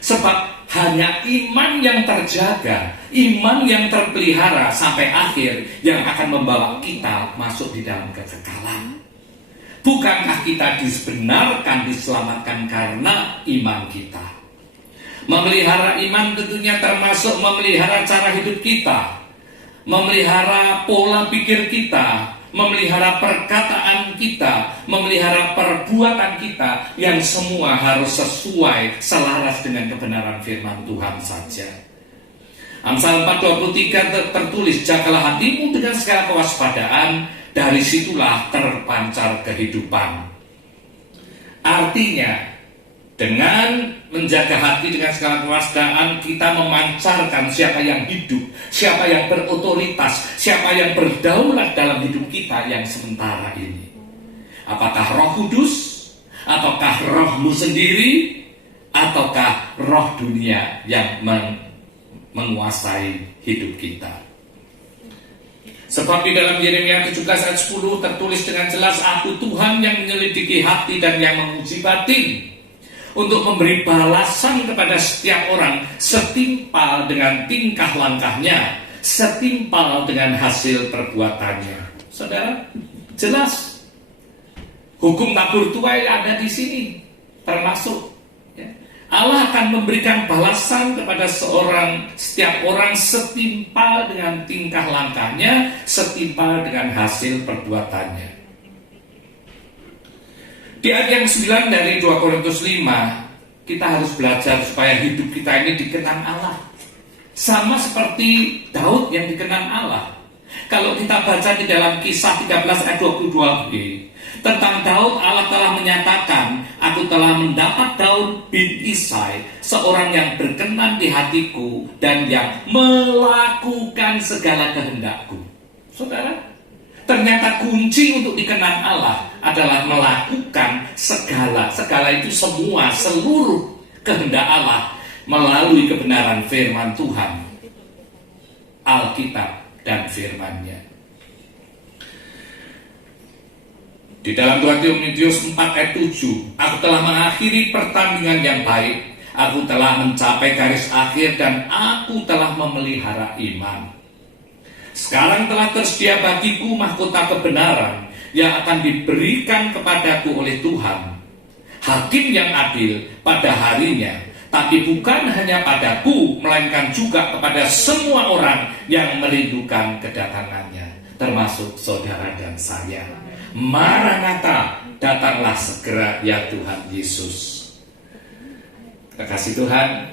Sebab hanya iman yang terjaga, iman yang terpelihara sampai akhir yang akan membawa kita masuk di dalam kekekalan. Bukankah kita dibenarkan, diselamatkan karena iman kita? Memelihara iman tentunya termasuk memelihara cara hidup kita, memelihara pola pikir kita, memelihara perkataan kita, memelihara perbuatan kita, yang semua harus sesuai, selaras dengan kebenaran firman Tuhan saja. Amsal 4:23 tertulis, jagalah hatimu dengan segala kewaspadaan, dari situlah terpancar kehidupan. Artinya, dengan menjaga hati dengan segala kewaspadaan, kita memancarkan siapa yang hidup, siapa yang berotoritas, siapa yang berdaulat dalam hidup kita yang sementara ini. Apakah Roh Kudus, ataukah rohmu sendiri, ataukah roh dunia yang menguasai hidup kita? Sebab di dalam Yeremia 17 ayat 10 tertulis dengan jelas, aku Tuhan yang menyelidiki hati dan yang menguji batin, untuk memberi balasan kepada setiap orang setimpal dengan tingkah langkahnya, setimpal dengan hasil perbuatannya. Saudara, jelas hukum tabur tuai ada di sini, termasuk ya. Allah akan memberikan balasan kepada setiap orang setimpal dengan tingkah langkahnya, setimpal dengan hasil perbuatannya. Di ayat yang 9 dari 2 Korintus 5, kita harus belajar supaya hidup kita ini dikenang Allah. Sama seperti Daud yang dikenang Allah. Kalau kita baca di dalam Kisah 13 ayat 22b, tentang Daud, Allah telah menyatakan, aku telah mendapat Daud bin Isai, seorang yang berkenan di hatiku dan yang melakukan segala kehendakku. Saudara, ternyata kunci untuk dikenang Allah adalah melakukan segala itu semua, seluruh kehendak Allah melalui kebenaran firman Tuhan, Alkitab dan firman-Nya. Di dalam 2 Timotius 4 ayat 7, aku telah mengakhiri pertandingan yang baik, aku telah mencapai garis akhir dan aku telah memelihara iman. Sekarang telah tersedia bagiku mahkota kebenaran yang akan diberikan kepadaku oleh Tuhan, Hakim yang adil pada harinya, tapi bukan hanya padaku, melainkan juga kepada semua orang yang merindukan kedatangannya, termasuk saudara dan saya. Maranatha, datanglah segera ya Tuhan Yesus. Kekasih Tuhan,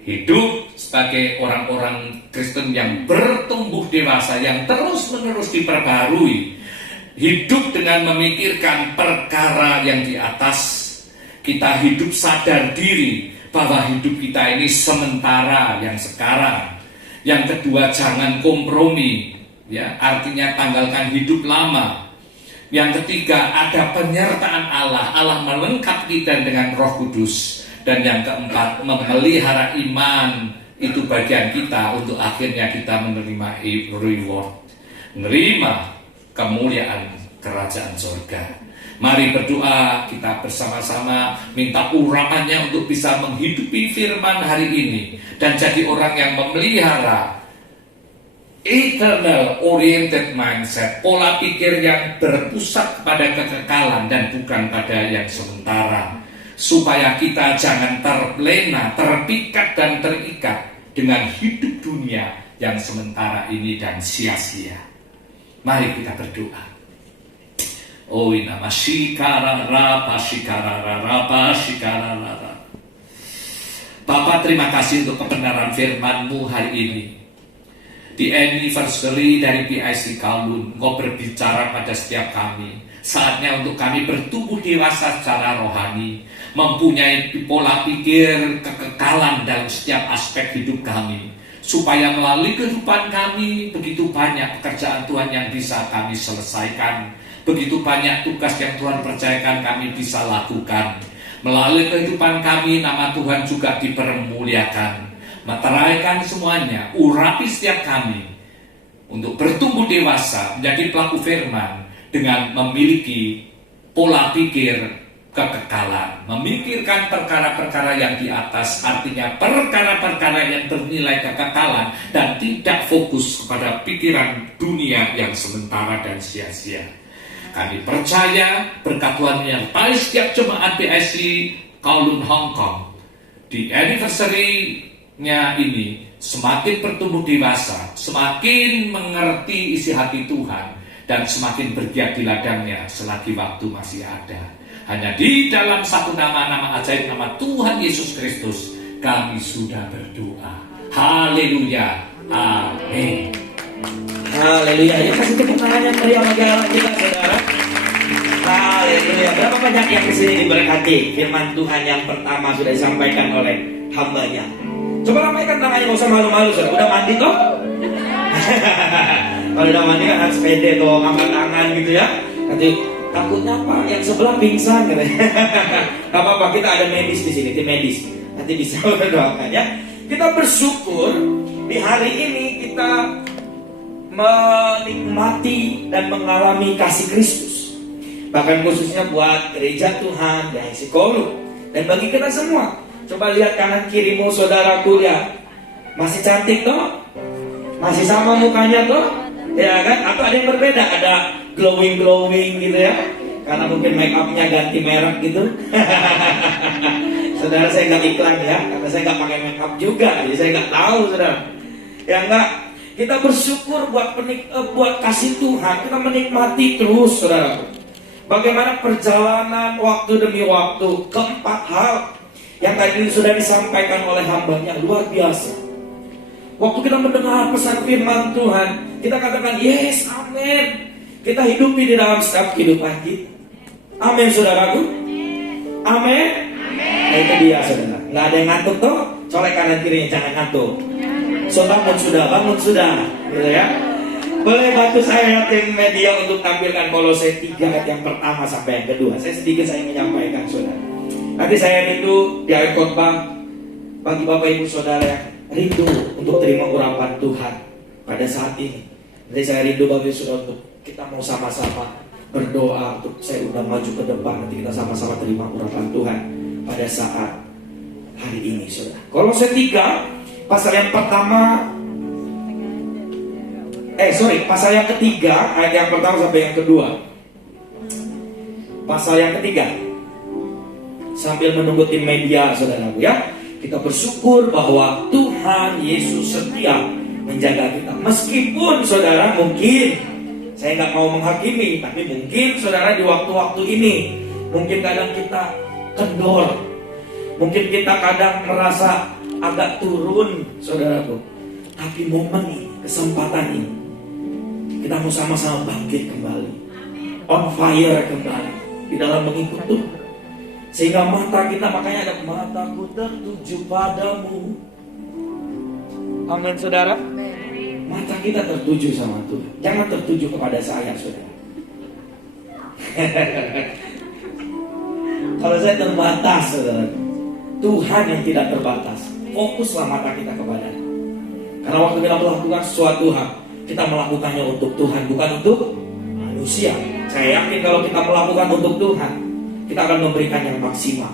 hidup sebagai orang-orang Kristen yang bertumbuh dewasa, yang terus-menerus diperbarui, hidup dengan memikirkan perkara yang di atas. Kita hidup sadar diri bahwa hidup kita ini sementara, yang sekarang. Yang kedua, jangan kompromi, ya, artinya tanggalkan hidup lama. Yang ketiga, ada penyertaan Allah. Allah melengkapi kita dengan Roh Kudus. Dan yang keempat, memelihara iman. Itu bagian kita untuk akhirnya kita menerima reward, menerima kemuliaan kerajaan surga. Mari berdoa kita bersama-sama, minta urapannya untuk bisa menghidupi firman hari ini dan jadi orang yang memelihara eternal oriented mindset, pola pikir yang berpusat pada kekekalan dan bukan pada yang sementara, supaya kita jangan terlena, terpikat dan terikat dengan hidup dunia yang sementara ini dan sia-sia. Mari kita berdoa. Oh nama shikarara pashikarara pashikarara. Bapa, terima kasih untuk kebenaran firman-Mu hari ini. Di anniversary dari PIC Kowloon, Engkau berbicara pada setiap kami. Saatnya untuk kami bertumbuh dewasa secara rohani, mempunyai pola pikir kekekalan dalam setiap aspek hidup kami, supaya melalui kehidupan kami begitu banyak pekerjaan Tuhan yang bisa kami selesaikan, begitu banyak tugas yang Tuhan percayakan kami bisa lakukan. Melalui kehidupan kami, nama Tuhan juga dipermuliakan. Meteraikan semuanya, urapi setiap kami untuk bertumbuh dewasa menjadi pelaku firman dengan memiliki pola pikir kekekalan, memikirkan perkara-perkara yang di atas, artinya perkara-perkara yang bernilai kekekalan dan tidak fokus kepada pikiran dunia yang sementara dan sia-sia. Kami percaya berkat Tuhan menyertai setiap jemaat PIC Kowloon Hong Kong di anniversary-nya ini semakin bertumbuh dewasa, semakin mengerti isi hati Tuhan, dan semakin bergiat di ladangnya selagi waktu masih ada. Hanya di dalam satu nama ajaib, nama Tuhan Yesus Kristus, kami sudah berdoa. Haleluya. Amin. Haleluya. Ya, kasih tepuk tangan yang meriah bagi Allah kita, saudara. Haleluya. Berapa banyak yang kesini diberkati firman Tuhan yang pertama sudah disampaikan oleh hambanya. Coba lambaikan tangannya, gak usah malu-malu, saudara. Udah mandi toh? Kalau udah mandi kan harus pede toh, ngangkat tangan gitu ya. Nanti takutnya apa? Yang sebelah pingsan katanya. Gak apa-apa, kita ada medis di sini, tim medis. Nanti bisa berdoakan ya. Kita bersyukur di hari ini kita menikmati dan mengalami kasih Kristus. Bahkan khususnya buat gereja Tuhan, PIC Kowloon, dan bagi kita semua. Coba lihat kanan kirimu, saudaraku, ya. Masih cantik toh? Masih sama mukanya toh? Ya kan? Atau ada yang berbeda? Ada glowing gitu ya? Karena mungkin make up-nya ganti merek gitu. Saudara, saya nggak iklan ya, karena saya nggak pakai make up juga, jadi saya nggak tahu, saudara. Ya enggak? Kita bersyukur buat kasih Tuhan, kita menikmati terus, saudara. Bagaimana perjalanan waktu demi waktu. Keempat hal yang tadi sudah disampaikan oleh hambanya luar biasa. Waktu kita mendengar pesan firman Tuhan, kita katakan yes, amin. Kita hidupi di dalam setiap kehidupan kita. Amin, saudaraku. Amin. Nah, itu dia, saudara. Nggak ada yang ngantuk tuh. Colek kanan kirinya, jangan ngantuk. So, bangun sudah, gitu ya. Boleh bantu saya tim media untuk tampilkan Kolose 3 ayat yang pertama sampai yang kedua. Saya menyampaikan, saudara. Nanti saya rindu di akhir khotbah bagi Bapak Ibu Saudara yang rindu untuk terima urapan Tuhan pada saat ini. Nanti saya rindu Bapak Ibu Saudara untuk kita mau sama-sama berdoa untuk saya udah maju ke depan. Nanti kita sama-sama terima urapan Tuhan pada saat hari ini, saudara. Kolose 3 pasal yang pertama, pasal yang ketiga ayat yang pertama sampai yang kedua. Pasal yang ketiga. Sambil menunggu tim media, saudaraku ya, kita bersyukur bahwa Tuhan Yesus setia menjaga kita. Meskipun saudara mungkin, saya nggak mau menghakimi, tapi mungkin saudara di waktu-waktu ini mungkin kadang kita kendor, mungkin kita kadang merasa agak turun, saudaraku. Tapi momen ini, kesempatan ini, kita mau sama-sama bangkit kembali, on fire kembali di dalam mengikut Tuhan. Sehingga mata kita, makanya ada mataku tertuju padamu. Amin, saudara. Mata kita tertuju sama Tuhan. Jangan tertuju kepada saya, saudara. Kalau saya terbatas, saudara. Tuhan yang tidak terbatas. Fokuslah mata kita kepada Dia. Karena waktu kita melakukan sesuatu hal, kita melakukannya untuk Tuhan, bukan untuk manusia. Saya yakin kalau kita melakukan untuk Tuhan, kita akan memberikan yang maksimal.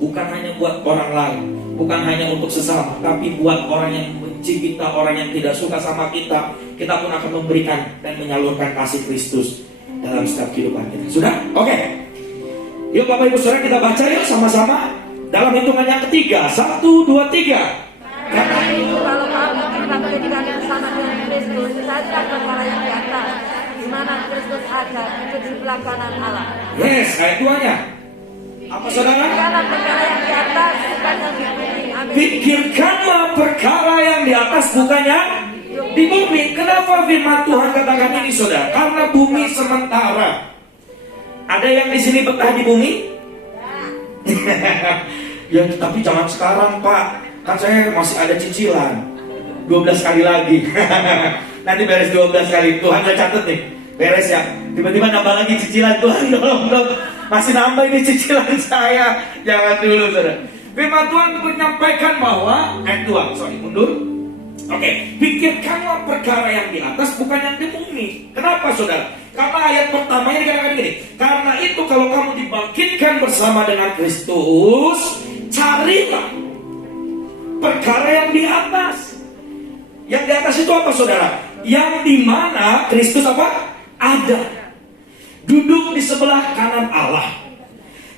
Bukan hanya buat orang lain, bukan hanya untuk sesama, tapi buat orang yang benci kita, orang yang tidak suka sama kita, kita pun akan memberikan dan menyalurkan kasih Kristus dalam setiap kehidupan kita. Sudah? Oke. Yuk Bapak Ibu Saudara, kita baca yuk sama-sama dalam hitungan yang ketiga. 1, 2, 3. Karena itu kalau kamu kita menjadikan bersama dengan Kristus, carilah perkara yang di atas, di mana Kristus ada, itu di sebelah kanan Allah. Yes, ayat 2-nya. Apa saudara? Karena perkara yang di atas, bukan yang di bumi. Amin. Pikirkanlah perkara yang di atas, bukannya di bumi. Kenapa firman Tuhan katakan ini, saudara? Karena bumi sementara. Ada yang di sini betah di bumi? Ya, tapi jangan sekarang, Pak. Kan saya masih ada cicilan 12 kali lagi. Nanti beres 12 kali. Tuhan udah catat nih, beres ya. Tiba-tiba nambah lagi cicilan. Tuhan dong, masih nambah ini cicilan saya. Jangan dulu, saudara. Firman Tuhan menyampaikan bahwa mundur. Oke, pikirkanlah perkara yang di atas, bukan yang di bumi. Kenapa, saudara? Karena ayat pertamanya dikatakan gini. Karena itu kalau kamu dibangkitkan bersama dengan Kristus, carilah perkara yang di atas. Yang di atas itu apa, saudara? Yang dimana Kristus apa? Ada. Duduk di sebelah kanan Allah.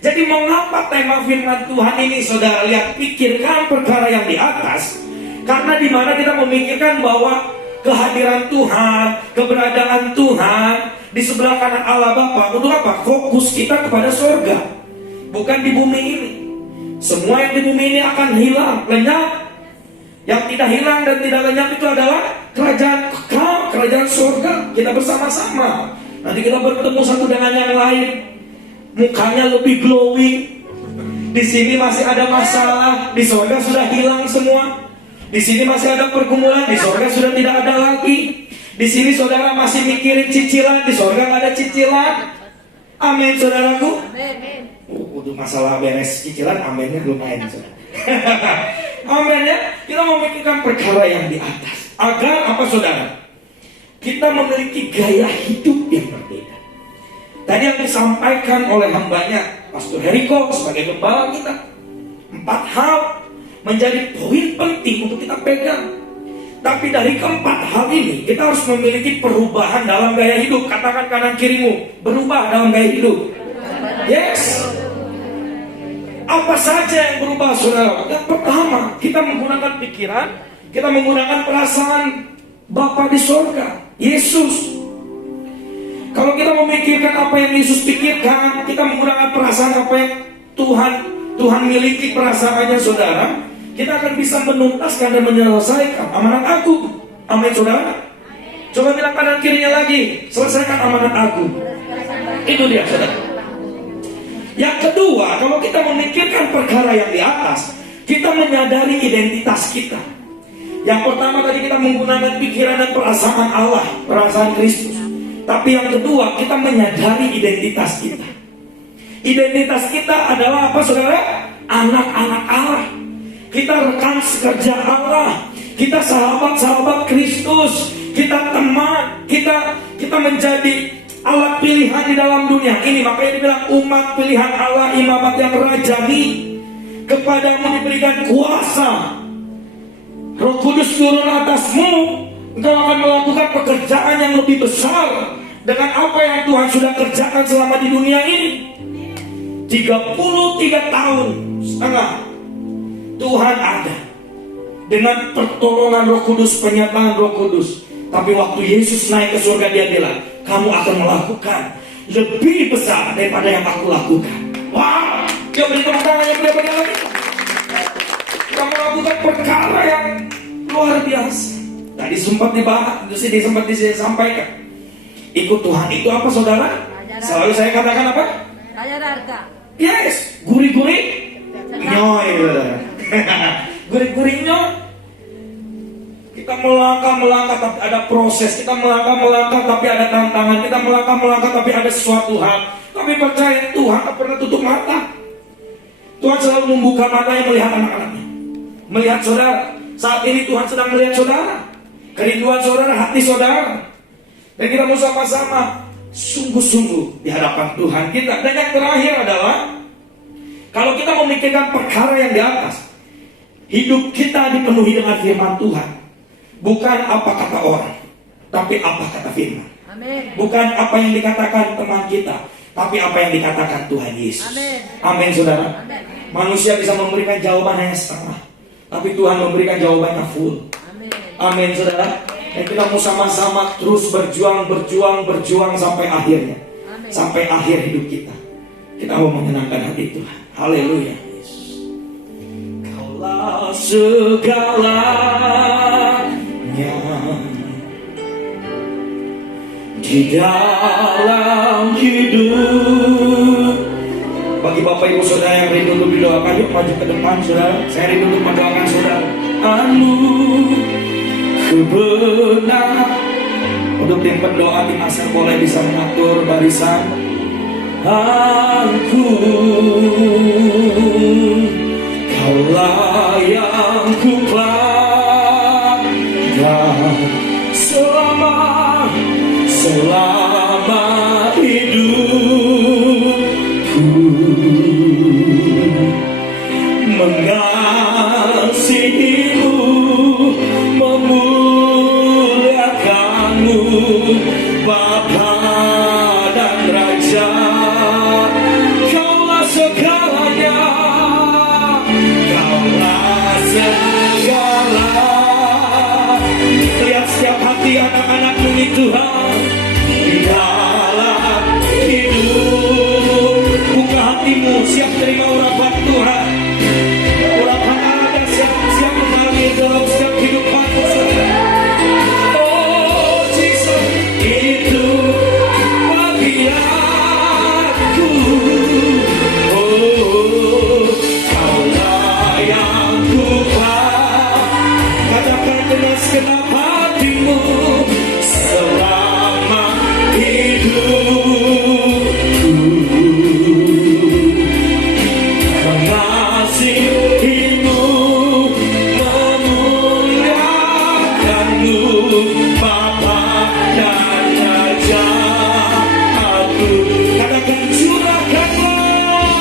Jadi mengapa tema firman Tuhan ini, saudara lihat, pikirkan perkara yang di atas? Karena dimana kita memikirkan bahwa kehadiran Tuhan, keberadaan Tuhan di sebelah kanan Allah Bapa. Untuk apa? Fokus kita kepada surga, bukan di bumi ini. Semua yang di bumi ini akan hilang, lenyap. Yang tidak hilang dan tidak lenyap itu adalah kerajaan kekal, kerajaan surga. Kita bersama-sama. Nanti kita bertemu satu dengan yang lain. Mukanya lebih glowing. Di sini masih ada masalah, di surga sudah hilang semua. Di sini masih ada pergumulan, di surga sudah tidak ada lagi. Di sini saudara masih mikirin cicilan, di surga nggak ada cicilan. Amin, saudaraku. Untuk masalah beres cicilan, aminnya belum main. Amin ya. Kita memikirkan perkara yang di atas. Agar apa, saudara? Kita memiliki gaya hidup yang berbeda. Tadi yang disampaikan oleh hambanya Pastor Heriko sebagai gembala kita, 4 hal menjadi poin penting untuk kita pegang. Tapi dari keempat hal ini kita harus memiliki perubahan dalam gaya hidup. Katakan kanan kirimu, berubah dalam gaya hidup. Yes. Apa saja yang berubah, saudara? Yang pertama, kita menggunakan pikiran, kita menggunakan perasaan Bapa di surga, Yesus. Kalau kita memikirkan apa yang Yesus pikirkan, kita menggunakan perasaan apa yang Tuhan miliki perasaannya, saudara, kita akan bisa menuntaskan dan menyelesaikan amanat agung. Amin, saudara. Coba bilang kanan kirinya lagi, selesaikan amanat agung. Itu dia, saudara. Yang kedua, kalau kita memikirkan perkara yang di atas, kita menyadari identitas kita. Yang pertama tadi kita menggunakan pikiran dan perasaan Allah, perasaan Kristus. Tapi yang kedua, kita menyadari identitas kita. Identitas kita adalah apa, saudara? Anak-anak Allah. Kita rekan sekerja Allah. Kita sahabat-sahabat Kristus. Kita teman. Kita menjadi alat pilihan di dalam dunia ini. Makanya dibilang umat pilihan Allah, imamat yang rajani. Kepadamu diberikan kuasa. Roh Kudus turun atasmu. Engkau akan melakukan pekerjaan yang lebih besar dengan apa yang Tuhan sudah kerjakan selama di dunia ini. 33 tahun setengah Tuhan ada dengan pertolongan Roh Kudus, penyertaan Roh Kudus. Tapi waktu Yesus naik ke surga, dia bilang, kamu akan melakukan lebih besar daripada yang aku lakukan. Wah, dia beri tepuk tangan yang benar-benar lagi. Kamu melakukan perkara yang luar biasa. Tadi sempat dibahas, sempat disampaikan. Ikut Tuhan itu apa, saudara? Selalu saya katakan apa? Saya harga. Yes, gurih-gurih nyoy. Gurih-gurih nyoy. Kita melangkah tapi ada proses. Kita melangkah tapi ada tantangan. Kita melangkah tapi ada sesuatu hal. Tapi percaya Tuhan tak pernah tutup mata. Tuhan selalu membuka mata yang melihat anak-anaknya, melihat saudara. Saat ini Tuhan sedang melihat saudara, kerinduan saudara, hati saudara. Dan kita mau sama-sama sungguh-sungguh di hadapan Tuhan kita. Dan yang terakhir adalah, kalau kita memikirkan perkara yang di atas, hidup kita dipenuhi dengan firman Tuhan. Bukan apa kata orang, tapi apa kata firman. Amin. Bukan apa yang dikatakan teman kita, tapi apa yang dikatakan Tuhan Yesus. Amin. Amin, saudara. Amin. Manusia bisa memberikan jawaban hanya setengah, tapi Tuhan memberikan jawabannya full. Amin. Amin, saudara. Dan kita mau sama-sama terus berjuang sampai akhirnya. Amin. Sampai akhir hidup kita. Kita mau menyenangkan hati Tuhan. Haleluya. Kaulah segalanya di dalam hidup. Bagi Bapak Ibu Saudara yang rindu untuk didoakan, yuk maju ke depan, saudara. Saya rindu untuk mendoakan saudara. Kebenar. Untuk tim pendoa, tim asal boleh bisa mengatur barisan. Kaulah yang ku pelajari selama hidupku, mengasihimu, memuliakanmu, Bapa dan Raja. Kaulah segalanya, kaulah segala. Lihat setiap hati anak-anakmu ini Tuhan, di dalam hidup. Buka hatimu, siap terima urapan Tuhan. Urapan ada siap mengalir dalam setiap kehidupanmu, saudara. Oh Jesus, itu bagi aku. Oh, kaulah yang ku katakan dengan segenap hatimu, selama hidupku, mengasihimu, memuliakanmu, Bapa dan Raja aku. Katakan curahkanlah,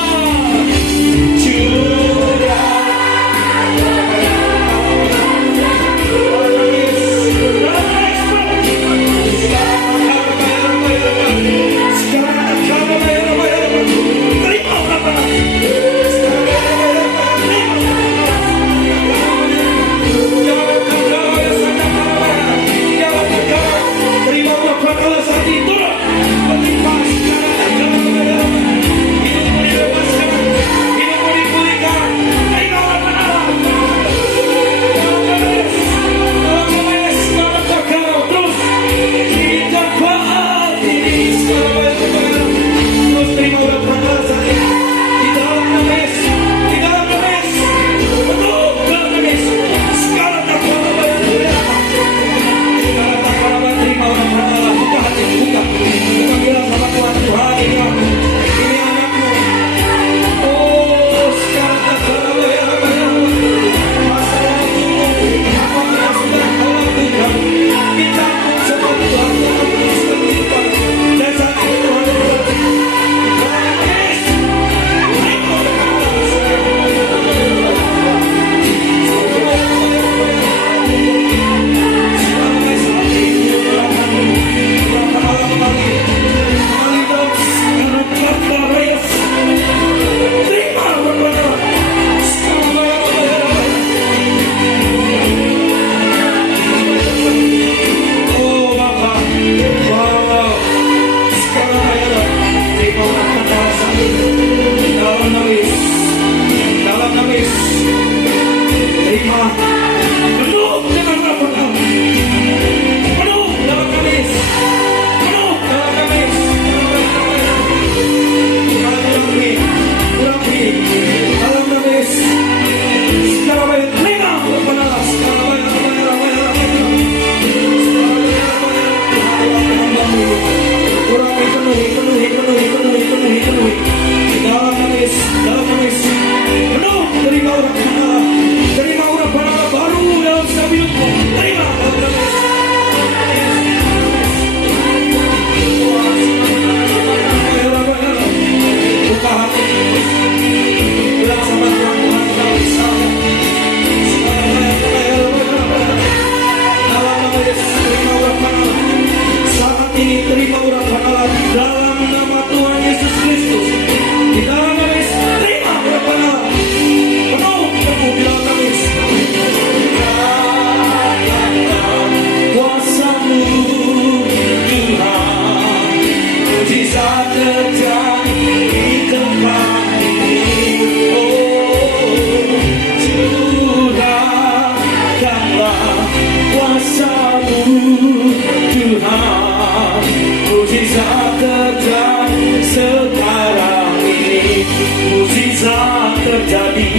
kuasa-Mu Tuhan, mukjizat terjadi sekarang ini, mukjizat terjadi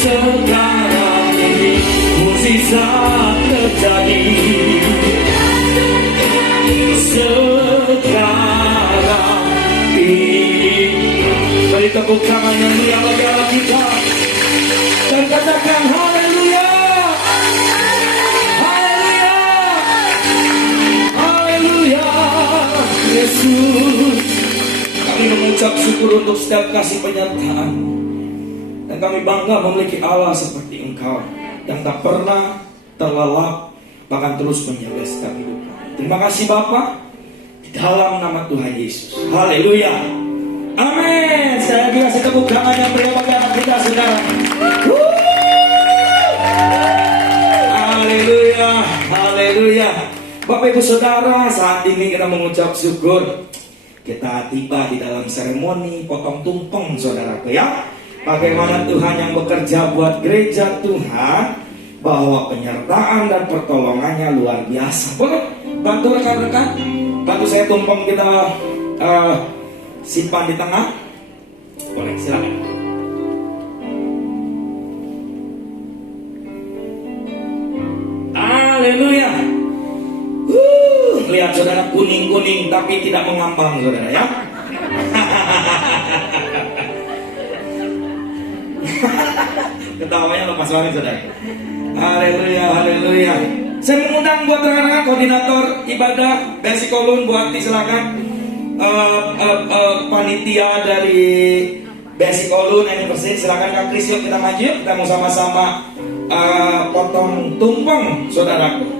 sekarang ini, mukjizat terjadi sekarang ini. Beri tepuk tangan yang meriah bagi Allah kita dan katakan haleluya, haleluya, haleluya. Yesus, kami mengucap syukur untuk setiap kasih penyertaan, dan kami bangga memiliki Allah seperti Engkau yang tak pernah terlelap, bahkan terus menjaga setiap hidup kami. Terima kasih Bapa, di dalam nama Tuhan Yesus. Haleluya, amin. Saya kasih tepuk tangan yang meriah bagi anak kita, saudara. Haleluya, haleluya. Bapak Ibu Saudara, saat ini kita mengucap syukur. Kita tiba di dalam seremoni potong tumpeng, saudaraku ya. Bagaimana Tuhan yang bekerja buat gereja Tuhan, bahwa penyertaan dan pertolongannya luar biasa. Boleh bantu rekan-rekan, bantu saya tumpeng kita simpan di tengah. Boleh, silakan. Haleluya. Lihat saudara, kuning-kuning tapi tidak mengambang, saudara ya. Ketawanya lepas banget, saudara. Haleluya, haleluya. Saya mengundang buat rekan-rekan koordinator ibadah Besi Kolun, Bu Ati, silakan. Panitia dari Besi Kolun Anniversary, silakan Kak Kris, yuk kita maju, kita mau sama-sama potong tumpeng, saudaraku.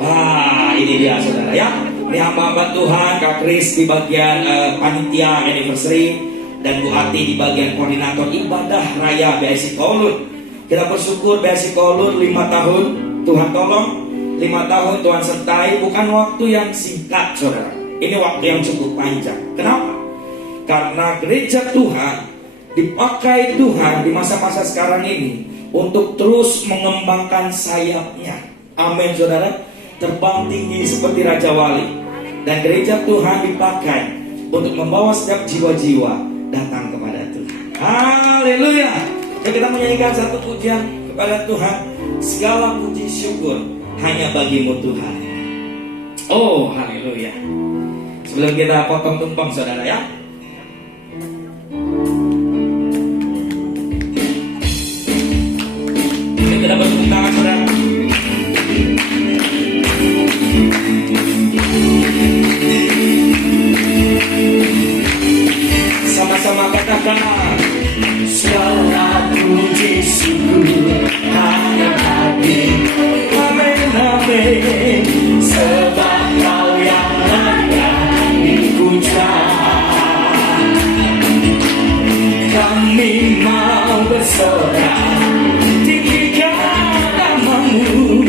Wah, ini dia saudara ya. Ini hamba-hamba Tuhan, Kak Kris di bagian panitia anniversary, dan Bu Ati di bagian koordinator ibadah raya BSI Kolun. Kita bersyukur BSI Kolun 5 tahun, Tuhan tolong, 5 tahun Tuhan sertai. Bukan waktu yang singkat, saudara. Ini waktu yang cukup panjang. Kenapa? Karena gereja Tuhan dipakai Tuhan di masa-masa sekarang ini untuk terus mengembangkan sayapnya. Amin, saudara. Terbang tinggi seperti Raja Wali. Dan gereja Tuhan dipakai untuk membawa setiap jiwa-jiwa datang kepada Tuhan. Haleluya. Jadi kita menyanyikan satu pujian kepada Tuhan. Segala puji syukur hanya bagimu Tuhan. Oh, haleluya. Sebelum kita potong tumpeng, saudara ya, kita bertepuk tangan, saudara. Sama-sama katakan, segala puji syukur hanya bagimu. Amin, amin. Sebab Kau yang layak dipuja. Kami mau bersorak tinggikan namamu.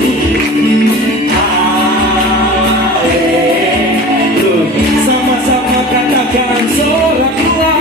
Haleluya. Sama-sama katakan sorak keluar.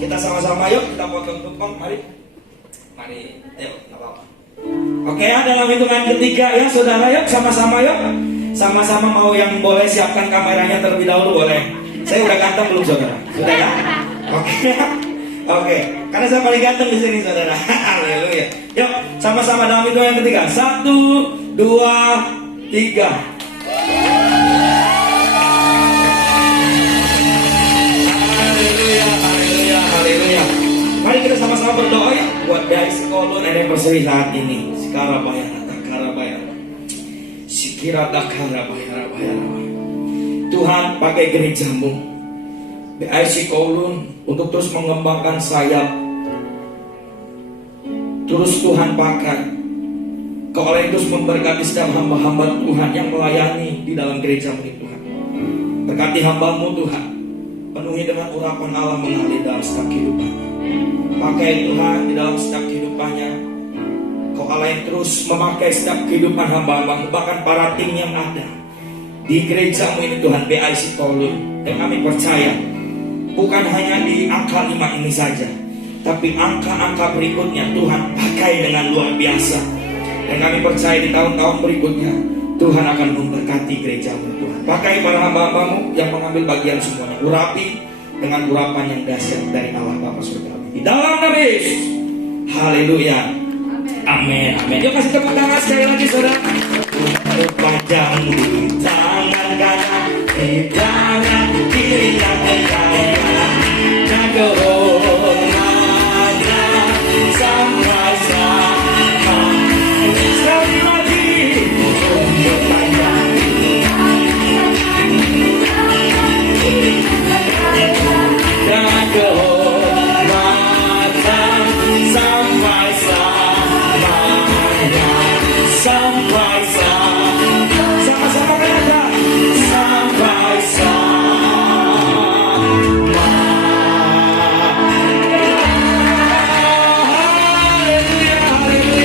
Kita sama-sama yuk, kita potong tumpeng, mari. Mari, ayo, gak apa-apa. Oke ya, dalam hitungan ketiga ya saudara, yuk sama-sama yuk. Sama-sama mau yang boleh siapkan kameranya terlebih dahulu, boleh. Saya udah ganteng belum saudara? Sudah ya? Oke ya? Oke, karena saya paling ganteng di sini saudara. Haleluya. Yuk, sama-sama dalam hitungan ketiga. 1, 2, 3. Mari kita sama-sama sama-sama berdoa ya buat guys kolon nenek berseri saat ini. Sekarang bayar, takara bayar, sikira takara bayar. Tuhan pakai gerejamu, BIC kolon untuk terus mengembangkan sayap. Terus Tuhan pakai. Kau oleh terus memberkati setiap hamba-hamba Tuhan yang melayani di dalam gerejamu Tuhan. Berkati hambamu Tuhan, penuhi dengan urapan Allah mengalir dalam setiap kehidupannya. Pakai Tuhan di dalam setiap kehidupannya. Kau Allah yang terus memakai setiap kehidupan hamba-hamba, bahkan para tim yang ada di gerejamu ini Tuhan, BIC Kolon. Dan kami percaya bukan hanya di angka 5 ini saja, tapi angka-angka berikutnya Tuhan pakai dengan luar biasa. Dan kami percaya di tahun-tahun berikutnya Tuhan akan memberkati gerejamu Tuhan. Pakai para hamba-hambamu yang mengambil bagian semuanya, urapi dengan urapan yang dahsyat dari Allah Bapa Surgawi. Di dalam nama Yesus. Haleluya. Amin. Amin. Yuk kasih tepuk tangan sekali lagi saudara. Terpajang di tangan kanan, di tangan kiri yang kaya. Jaga hormatnya sama-sama. Sekali lagi. Terpajang. Jaga hormatnya sampai sama-sama berada sampai sama.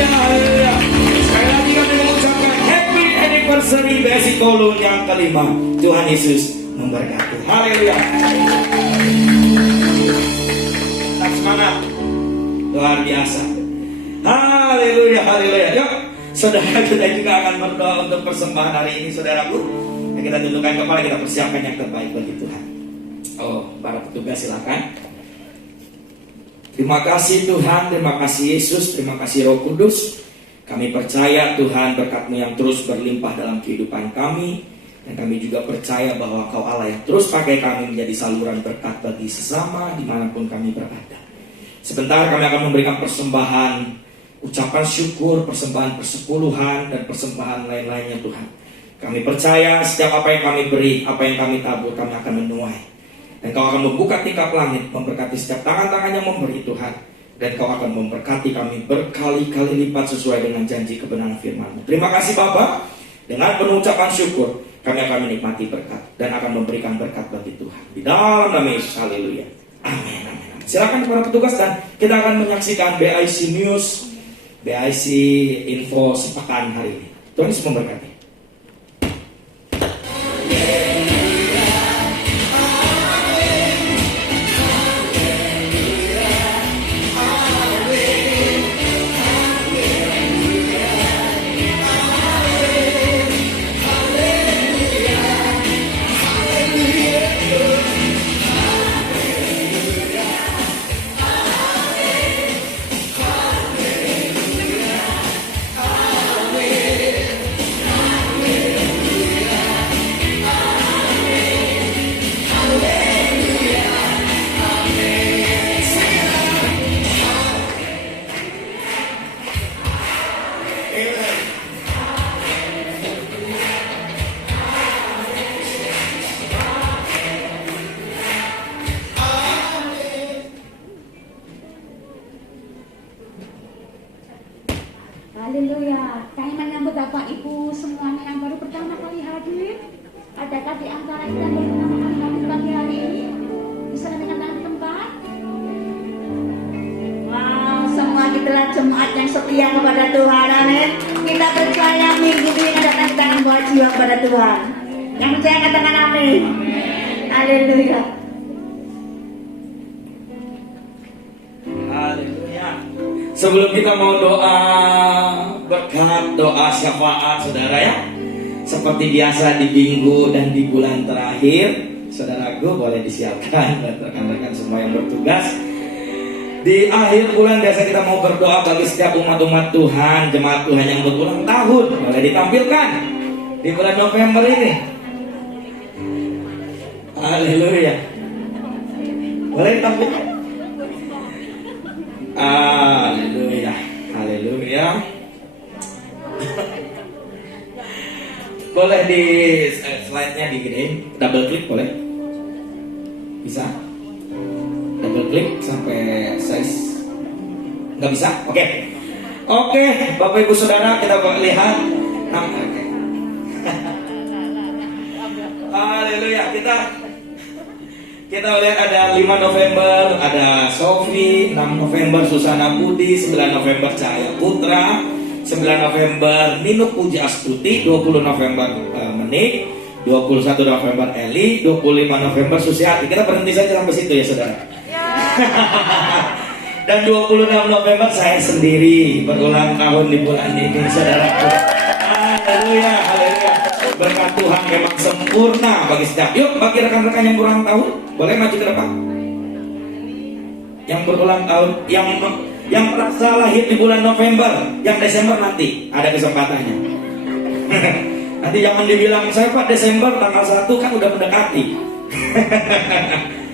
Haleluya. Sekali lagi kami mengucapkan happy anniversary BIC Kolon yang kelima. Tuhan Yesus memberkati. Haleluya. Tetap semangat. Luar biasa. Haleluya. Yuk, saudara, kita juga akan berdoa untuk persembahan hari ini, saudaraku. Kita tundukkan kepala, kita persiapkan yang terbaik bagi Tuhan. Oh, para petugas silakan. Terima kasih Tuhan, terima kasih Yesus, terima kasih Roh Kudus. Kami percaya Tuhan berkat-Mu yang terus berlimpah dalam kehidupan kami. Dan kami juga percaya bahwa Kau Allah yang terus pakai kami menjadi saluran berkat bagi sesama dimanapun kami berada. Sebentar kami akan memberikan persembahan, ucapan syukur, persembahan persepuluhan, dan persembahan lain-lainnya Tuhan. Kami percaya setiap apa yang kami beri, apa yang kami tabur, kami akan menuai. Dan Kau akan membuka tingkap langit, memberkati setiap tangan-tangan yang memberi Tuhan. Dan Kau akan memberkati kami berkali-kali lipat sesuai dengan janji kebenaran firman-Mu. Terima kasih Bapa. Dengan penuh ucapan syukur, kami akan menikmati berkat dan akan memberikan berkat bagi Tuhan. Di dalam nama Yesus, haleluya. Amin. Silakan para petugas dan kita akan menyaksikan BIC News, BIC Info sepekan hari ini. Tuhan Yesus memberkati. Haleluya. Kami menyambut Bapak Ibu semuanya yang baru pertama kali hadir. Adakah di antara kita yang baru pertama kali hadir pagi hari ini? Bisa dengan di tempat? Wow, semua kita jemaat yang setia kepada Tuhan. Amin. Kita percaya minggu ini datang kita membawa jiwa kepada Tuhan. Yang percaya katakan amin. Haleluya. Haleluya. Sebelum kita mau doa berkat, doa syafaat saudara ya, seperti biasa di minggu dan di bulan terakhir, saudaraku boleh disiapkan dan rekan-rekan semua yang bertugas. Di akhir bulan biasa kita mau berdoa bagi setiap umat-umat Tuhan, jemaat Tuhan yang berulang tahun. Boleh ditampilkan di bulan November ini. Haleluya. Boleh ditampilkan. boleh di slide-nya diginiin, double klik boleh? Bisa? Double klik sampai size? Nggak bisa? Oke. Oke, Bapak Ibu Saudara, kita lihat. Oke. Haleluya, kita lihat ada 5 November, ada Sofi, 6 November Susana Budi, 9 November Cahaya Putra, 9 November Nino Puji Astuti, 20 November Menik, 21 November Eli, 25 November Susiati. Kita berhenti saja sampai situ ya saudara. Dan 26 November saya sendiri berulang tahun di bulan ini saudaraku. Haleluya, haleluya. Berkat Tuhan memang sempurna bagi setiap. Yuk bagi rekan-rekan yang berulang tahun, boleh maju ke depan. Yang berulang tahun, yang merasa lahir di bulan November, yang Desember nanti ada kesempatannya. Nanti jangan dibilang saya Pak Desember tanggal 1 kan udah mendekati.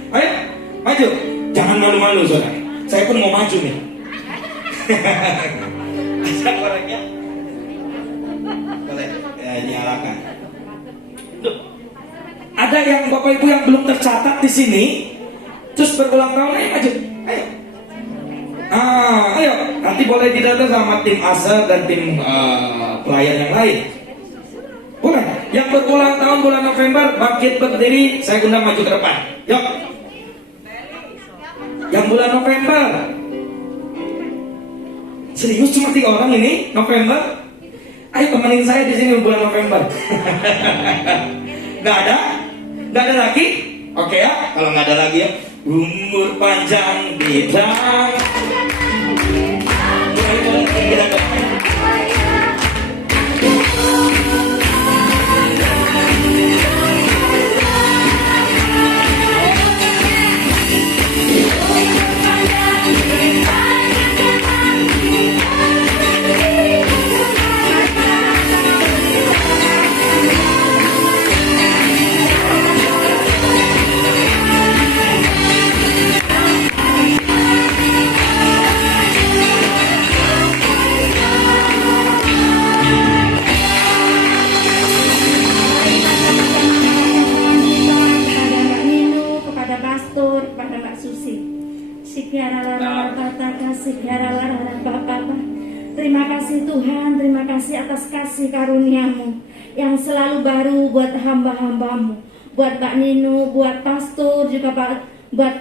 Ayo maju, jangan malu-malu saudara. Saya pun mau maju nih. Ajak orangnya. Boleh ya, nyalakan. Duh. Ada yang Bapak Ibu yang belum tercatat di sini, terus berulang tahun, ayo maju, ayo. Ayo, nanti boleh didata sama tim ASA dan tim pelayan yang lain. Boleh. Yang berulang tahun bulan November bangkit berdiri, saya undang maju ke depan. Yuk. Yang bulan November. Serius cuma 3 orang ini November? Ayo temenin saya di sini bulan November. Nggak ada? Nggak ada lagi? Oke ya, kalau nggak ada lagi ya. Umur panjang bidang. Terima kasih Tuhan, terima kasih atas kasih karunia-Mu yang selalu baru buat hamba-hamba-Mu, buat Mbak Nino, buat pastor, juga buat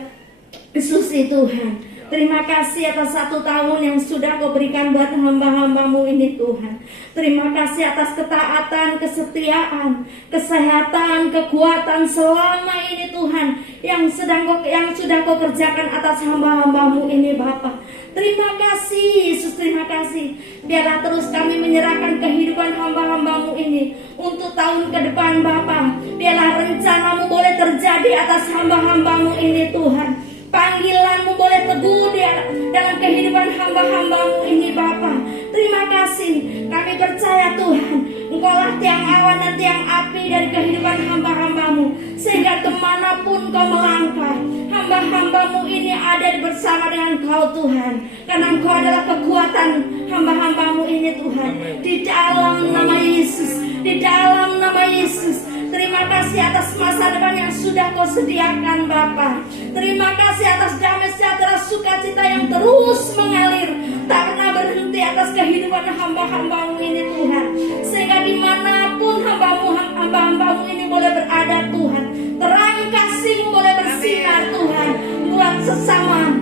Susi Tuhan. Terima kasih atas 1 tahun yang sudah Kau berikan buat hamba-hamba-Mu ini Tuhan. Terima kasih atas ketaatan, kesetiaan, kesehatan, kekuatan selama ini Tuhan yang sudah Kau kerjakan atas hamba-hamba-Mu ini Bapa. Terima kasih Yesus, terima kasih. Biarlah terus kami menyerahkan kehidupan hamba-hamba-Mu ini untuk tahun ke depan Bapa. Biarlah rencana-Mu boleh terjadi atas hamba-hamba-Mu ini Tuhan. Panggilan-Mu boleh teguh dalam kehidupan hamba-hamba-Mu ini Bapa. Terima kasih. Kami percaya Tuhan, Engkaulah tiang awan dan tiang api dari kehidupan hamba-hamba-Mu, sehingga kemanapun Kau melangkah, hamba-hamba-Mu ini ada bersama dengan Kau Tuhan. Karena Engkau adalah kekuatan hamba-hamba-Mu ini Tuhan. Di dalam nama Yesus, di dalam nama Yesus. Terima kasih atas masa depan yang sudah Kau sediakan Bapa. Terima kasih atas damai sejahtera sukacita yang terus mengalir, tak pernah berhenti atas kehidupan hamba-hamba-Mu ini Tuhan. Sehingga dimanapun hamba-Mu ini boleh berada Tuhan, terang kasih-Mu boleh bersinar Tuhan buat sesama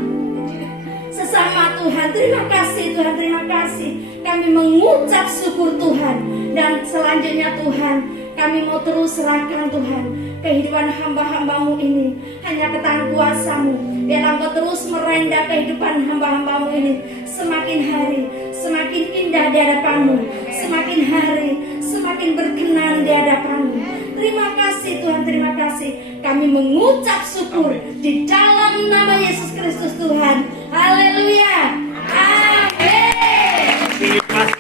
Tuhan. Terima kasih Tuhan, terima kasih. Kami mengucap syukur Tuhan. Dan selanjutnya Tuhan, kami mau terus serahkan Tuhan kehidupan hamba-hamba-Mu ini hanya ke tangan kuasa-Mu. Biar Engkau terus merendah kehidupan hamba-hamba-Mu ini. Semakin hari semakin indah di hadapan-Mu, semakin hari semakin berkenan di hadapan-Mu. Terima kasih Tuhan, terima kasih. Kami mengucap syukur di dalam nama Yesus Kristus Tuhan. Haleluya. Amin. Terima kasih.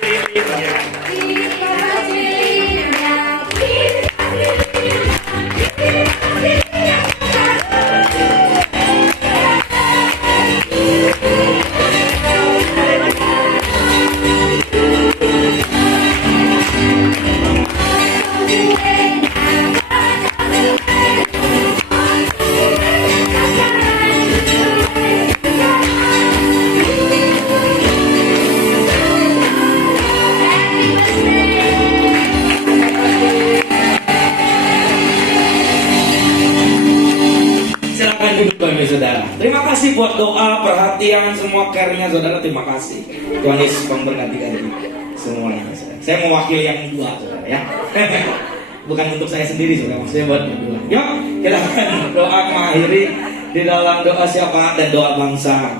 buat doa, perhatian, semua care-nya saudara. Terima kasih. Tuhan Yesus memberkati dari semuanya. Saudara. Saya mewakili yang dua, saudara ya. Bukan untuk saya sendiri, saudara. Maksudnya buat berdua. Yuk, kita akan doa mengakhiri di dalam doa syafaat dan doa bangsa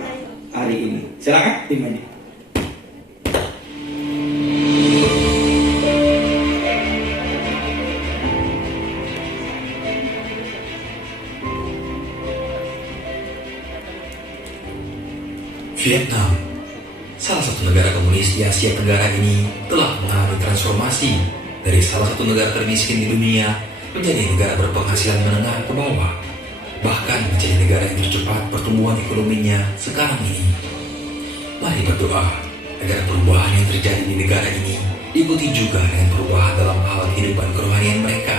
hari ini. Silakan tim ini. Vietnam, salah satu negara komunis di Asia Tenggara ini telah mengalami transformasi dari salah satu negara termiskin di dunia menjadi negara berpenghasilan menengah ke bawah, bahkan menjadi negara yang tercepat pertumbuhan ekonominya sekarang ini. Mari berdoa agar perubahan yang terjadi di negara ini diikuti juga dengan perubahan dalam hal kehidupan kerohanian mereka.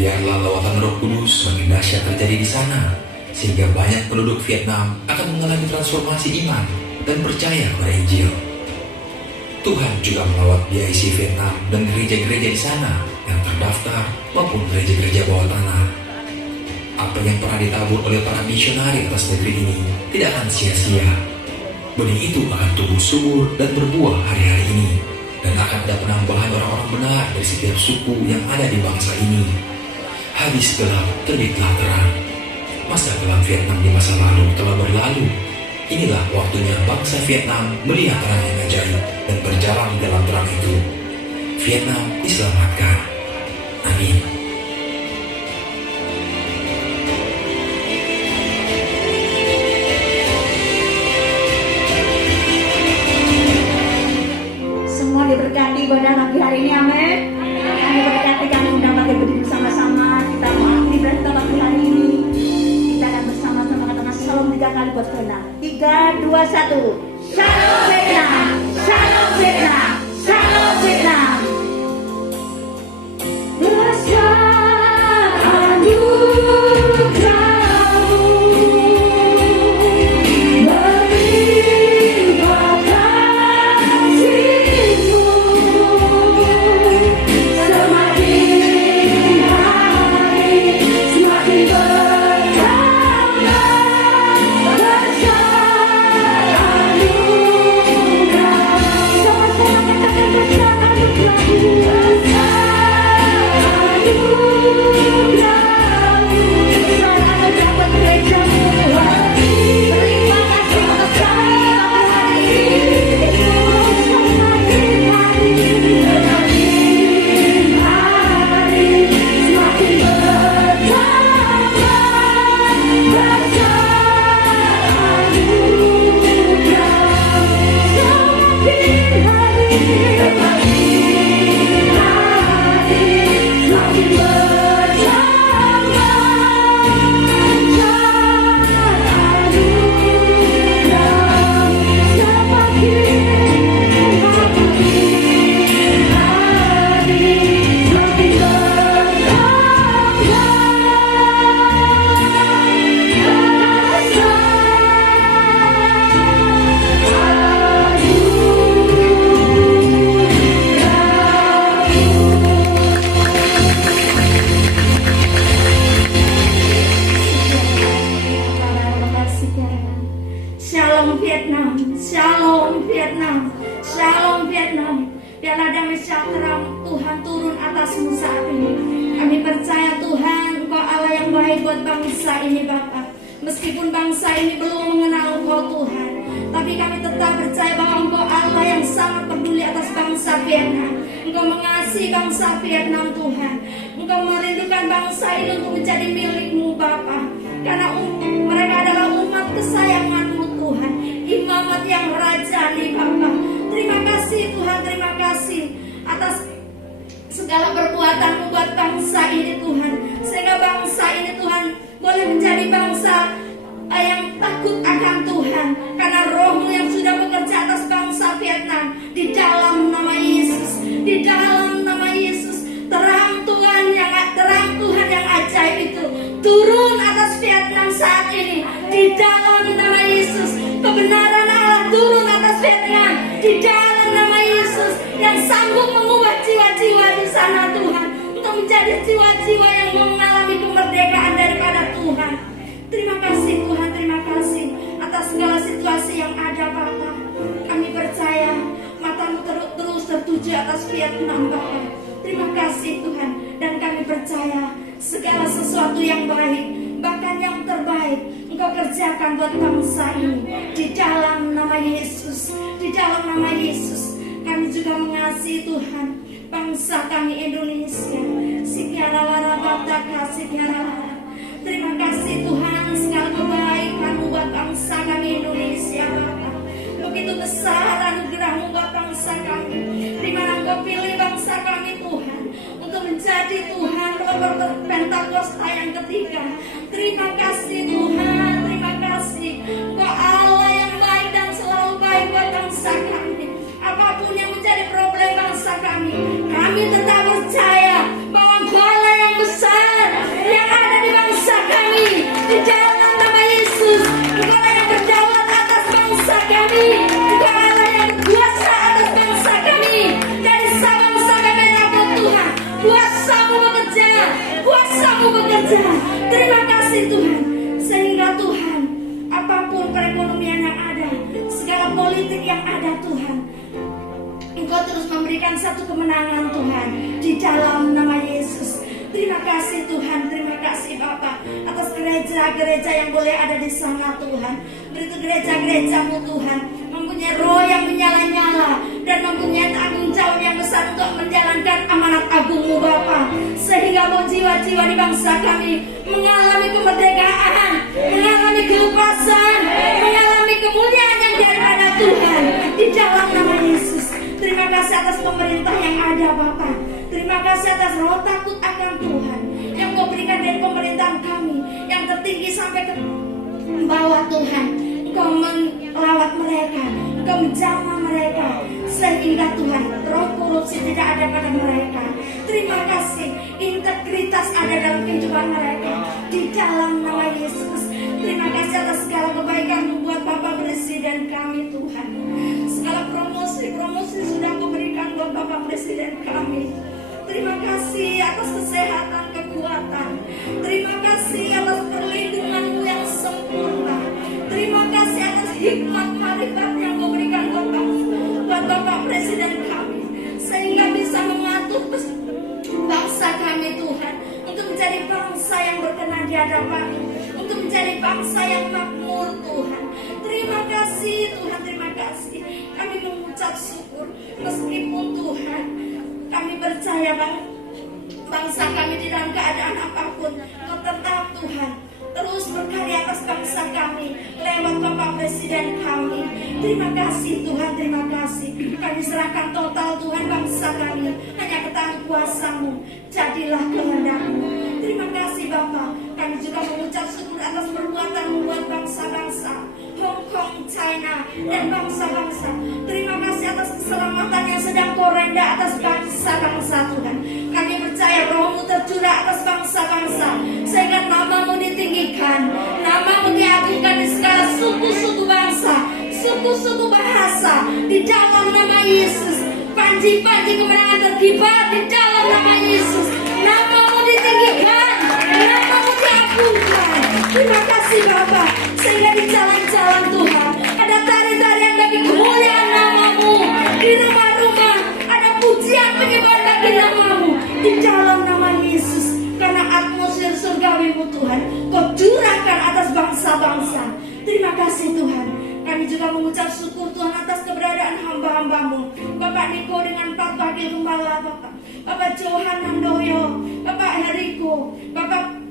Biarlah lawatan Roh Kudus semakin dahsyat terjadi di sana, sehingga banyak penduduk Vietnam akan mengalami transformasi iman dan percaya kepada Injil. Tuhan juga melawat BIC Vietnam dan gereja-gereja di sana yang terdaftar maupun gereja-gereja bawah tanah. Apa yang pernah ditabur oleh para misionari atas negeri ini tidak akan sia-sia. Benih itu akan tumbuh subur dan berbuah hari-hari ini, dan akan ada penambahan orang-orang benar dari setiap suku yang ada di bangsa ini. Habis gelap, terbitlah terang. Masa kelam Vietnam di masa lalu telah berlalu. Inilah waktunya bangsa Vietnam melihat terang yang ajaib dan berjalan di dalam terang itu. Vietnam diselamatkan. Amin. Semua diberkati pada pagi hari ini, amin. Kami berkati, kami undang pakai berdiri bersama-sama. Kita mengakhiri berita pagi hari ini. Kita akan bersama-sama katakan shalom 3 kali buat Vietnam. 3, 2, 1. Shalom Vietnam, shalom Vietnam, shalom Vietnam. Shalom Vietnam, shalom Vietnam, shalom Vietnam. Biarlah damai sejahtera Tuhan turun atasmu saat ini. Kami percaya Tuhan, Engkau Allah yang baik buat bangsa ini Bapa. Meskipun bangsa ini belum mengenal Engkau Tuhan, tapi kami tetap percaya bahwa Engkau Allah yang sangat peduli atas bangsa Vietnam. Engkau mengasihi bangsa Vietnam Tuhan. Engkau merindukan bangsa ini untuk menjadi milik-Mu Bapa. Karena mereka adalah umat kesayangan-Mu Tuhan, imamat yang rajani Bapa. Terima kasih Tuhan, terima kasih atas segala perbuatan-Mu buat bangsa ini Tuhan. Sehingga bangsa ini Tuhan boleh menjadi bangsa yang takut akan Tuhan. Karena Roh-Mu yang sudah bekerja atas bangsa Vietnam. Di dalam nama Yesus, di dalam nama Yesus, terang Tuhan yang ajaib itu turun atas Vietnam saat ini. Di dalam nama Yesus, kebenaran Allah turun atas Vietnam. Di dalam nama Yesus yang sanggup mengubah jiwa-jiwa di sana Tuhan, untuk menjadi jiwa-jiwa yang mengalami kemerdekaan daripada Tuhan. Terima kasih Tuhan, terima kasih atas Vietnam Bapa. Terima kasih Tuhan. Dan kami percaya segala sesuatu yang baik, bahkan yang terbaik, Engkau kerjakan buat bangsa ini. Di dalam nama Yesus, di dalam nama Yesus. Kami juga mengasihi Tuhan bangsa kami Indonesia. Terima kasih Tuhan segala kebaikan-Mu buat bangsa kami Indonesia Bapa. Begitu besar anugerah-Mu buat bangsa kami, di mana Engkau pilih bangsa kami Tuhan untuk menjadi Tuhan kelompok Pentakosta yang ketiga. Terima kasih Tuhan, terima kasih. Engkau Allah yang baik dan selalu baik buat bangsa kami. Apapun yang menjadi problem bangsa kami tetap percaya bahwa Engkau Allah yang besar yang ada di bangsa kami. Di dalam nama Yesus, Engkau Allah yang berdaulat atas bangsa kami. Engkau Allah yang berkuasa atas bangsa kami. Dari bangsa kami Rabbul Tuhan, kuasa-Mu bekerja, kuasa-Mu bekerja. Terima kasih Tuhan, sehingga Tuhan apapun perekonomian yang ada, segala politik yang ada Tuhan, Engkau terus memberikan satu kemenangan Tuhan di dalam nama Yesus. Terima kasih Tuhan, terima kasih Bapa atas gereja-gereja yang boleh ada di sana Tuhan. Beritu gereja-gereja-Mu Tuhan mempunyai roh yang menyala-nyala dan mempunyai tanggung jawab yang besar untuk menjalankan amanat agung-Mu Bapa. Sehingga jiwa-jiwa di bangsa kami mengalami kemerdekaan, mengalami kelupasan, mengalami kemuliaan yang daripada Tuhan di dalam nama Yesus. Terima kasih atas pemerintah yang ada Bapa. Terima kasih atas roh takut akan Tuhan yang Kau berikan dari pemerintahan kami yang tertinggi sampai ke bawah Tuhan. Engkau melawat mereka, Engkau menjamah mereka, sehingga Tuhan roh korupsi tidak ada pada mereka. Terima kasih integritas ada dalam kehidupan mereka di dalam nama Yesus. Terima kasih atas segala kebaikan buat Bapak Presiden kami Tuhan. Segala promosi sudah Kau berikan buat Bapak Presiden kami. Terima kasih atas kesehatan, kekuatan. Terima kasih atas perlindungan-Mu yang sempurna. Terima kasih atas hikmat marifat yang Kau berikan buat Bapak Presiden kami, sehingga bisa mengatur bangsa kami Tuhan untuk menjadi bangsa yang berkenan di hadapan-Mu, untuk menjadi bangsa yang makmur Tuhan. Terima kasih Tuhan, terima kasih. Kami mengucap syukur meskipun Tuhan kami percaya bangsa kami di dalam keadaan apapun, Kau tetap Tuhan terus berkarya atas bangsa kami lewat Bapak Presiden kami. Terima kasih Tuhan, terima kasih. Kami serahkan total Tuhan bangsa kami hanya ke tangan kuasa-Mu. Jadilah kehendak-Mu. Terima kasih Bapak. Kami juga mengucap syukur atas perbuatan-Mu buat bangsa-bangsa Hong Kong, China, dan bangsa-bangsa. Terima kasih atas keselamatan yang sedang Kau renda atas bangsa-bangsa Tuhan. Kami percaya Roh-Mu tercurah atas bangsa-bangsa, sehingga nama-Mu ditinggikan, nama-Mu diagungkan di segala suku-suku bangsa, suku-suku bahasa, di dalam nama Yesus. Panji-panji kemenangan terkibar di dalam nama Yesus. Nama-Mu ditinggikan, nama-Mu diagungkan. Terima kasih Bapak, sehingga di jalan-jalan Tuhan ada tari-tarian bagi kemuliaan nama-Mu. Di rumah-rumah ada pujian penyembahan bagi nama-Mu di dalam nama Yesus. Karena atmosfer surgawi-Mu Tuhan Kau curahkan atas bangsa-bangsa. Terima kasih Tuhan. Kami juga mengucap syukur Tuhan atas keberadaan hamba-hamba-Mu, Bapak Niko dengan Pak Wakil Gembala, Bapak Johan Handoyo, Bapak Heriko, Bapak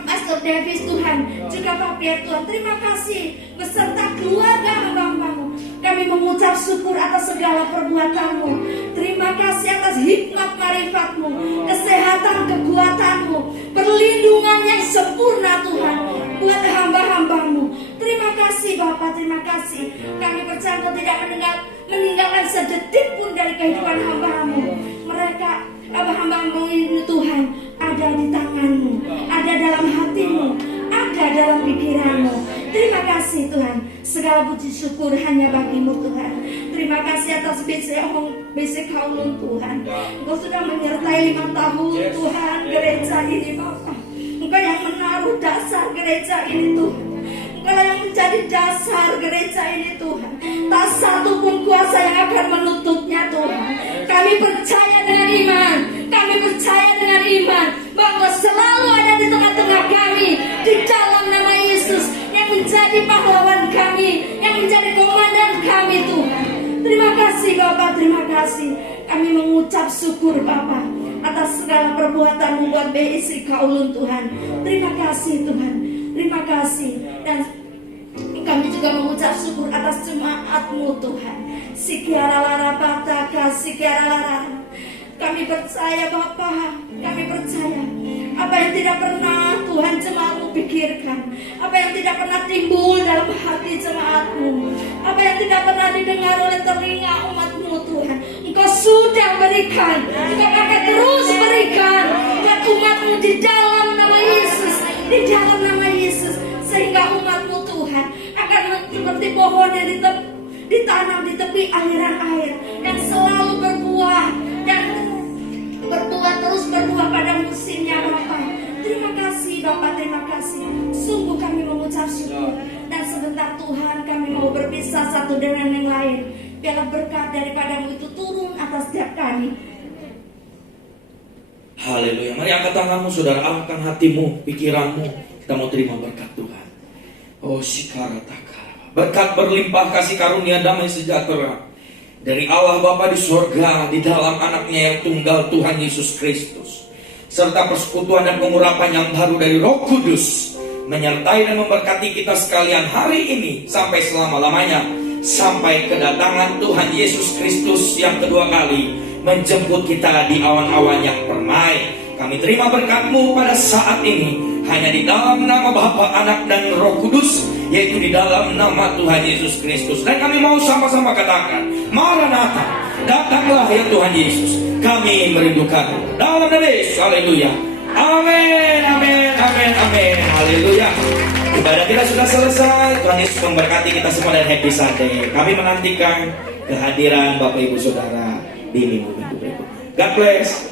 Pastor Davis Tuhan, juga Pak Pierre Tuhan. Terima kasih beserta keluarga hamba-hamba-Mu. Kami mengucap syukur atas segala perbuatan-Mu. Terima kasih atas hikmat marifat-Mu, kesehatan, kekuatan-Mu, perlindungan yang sempurna Tuhan buat hamba-hamba-Mu. Terima kasih Bapak, terima kasih. Kami percaya Kau tidak meninggalkan sedetik pun dari kehidupan hamba-Mu. Mereka hamba-hamba-Mu ini Tuhan ada di tangan-Mu, ada dalam hati-Mu, ada dalam pikiran-Mu. Terima kasih Tuhan. Segala puji syukur hanya bagi-Mu Tuhan. Terima kasih atas BC Kaulun Tuhan. Engkau sudah menyertai 5 tahun Tuhan gereja ini Bapak. Engkau yang menaruh dasar gereja ini Tuhan. Engkau yang menjadi dasar gereja ini Tuhan. Tak satu pun kuasa yang akan menutupnya Tuhan. Kami percaya percaya dengan iman. Kami percaya dengan iman bahwa selalu ada di tengah-tengah kami, di dalam nama Yesus, yang menjadi pahlawan kami, yang menjadi komandan kami Tuhan. Terima kasih Bapak, terima kasih. Kami mengucap syukur Bapak atas segala perbuatan buat BIC Kaulun Tuhan. Terima kasih Tuhan, terima kasih. Dan kami juga mengucap syukur atas jemaat-Mu Tuhan. Sikiara lara pataka, sikiara lara. Kami percaya Bapa, kami percaya apa yang tidak pernah Tuhan jemaat-Mu pikirkan, apa yang tidak pernah timbul dalam hati jemaat-Mu, apa yang tidak pernah didengar oleh telinga umat-Mu Tuhan, Engkau sudah berikan, Engkau akan terus berikan buat umat-Mu di dalam nama Yesus, di dalam nama Yesus, sehingga umat-Mu Tuhan akan seperti pohon yang ditanam di tepi aliran air, yang selalu berbuah dan berbuah, terus berbuah pada musimnya Bapa. Terima kasih Bapa, terima kasih. Sungguh kami mengucap syukur. Dan sebentar Tuhan kami mau berpisah satu dengan yang lain. Biarlah berkat daripada-Mu itu turun atas setiap kami. Haleluya. Mari angkat tanganmu saudara, arahkan hatimu, pikiranmu. Kita mau terima berkat Tuhan. Oh sikarataka. Berkat berlimpah kasih karunia damai sejahtera dari Allah Bapa di surga, di dalam anaknya yang tunggal Tuhan Yesus Kristus, serta persekutuan dan pengurapan yang baru dari Roh Kudus menyertai dan memberkati kita sekalian hari ini sampai selama-lamanya, sampai kedatangan Tuhan Yesus Kristus yang kedua kali menjemput kita di awan-awan yang permai. Kami terima berkat-Mu pada saat ini hanya di dalam nama Bapa, Anak dan Roh Kudus, yaitu di dalam nama Tuhan Yesus Kristus. Dan kami mau sama-sama katakan, Maranatha, datanglah ya Tuhan Yesus, kami merindukan. Dalam nama Yesus, haleluya. Amin, amin, amin, amin, haleluya. Ibadah kita sudah selesai. Tuhan Yesus memberkati kita semua dan happy Sunday. Kami menantikan kehadiran Bapak Ibu Saudara di minggu-minggu berikutnya. God bless.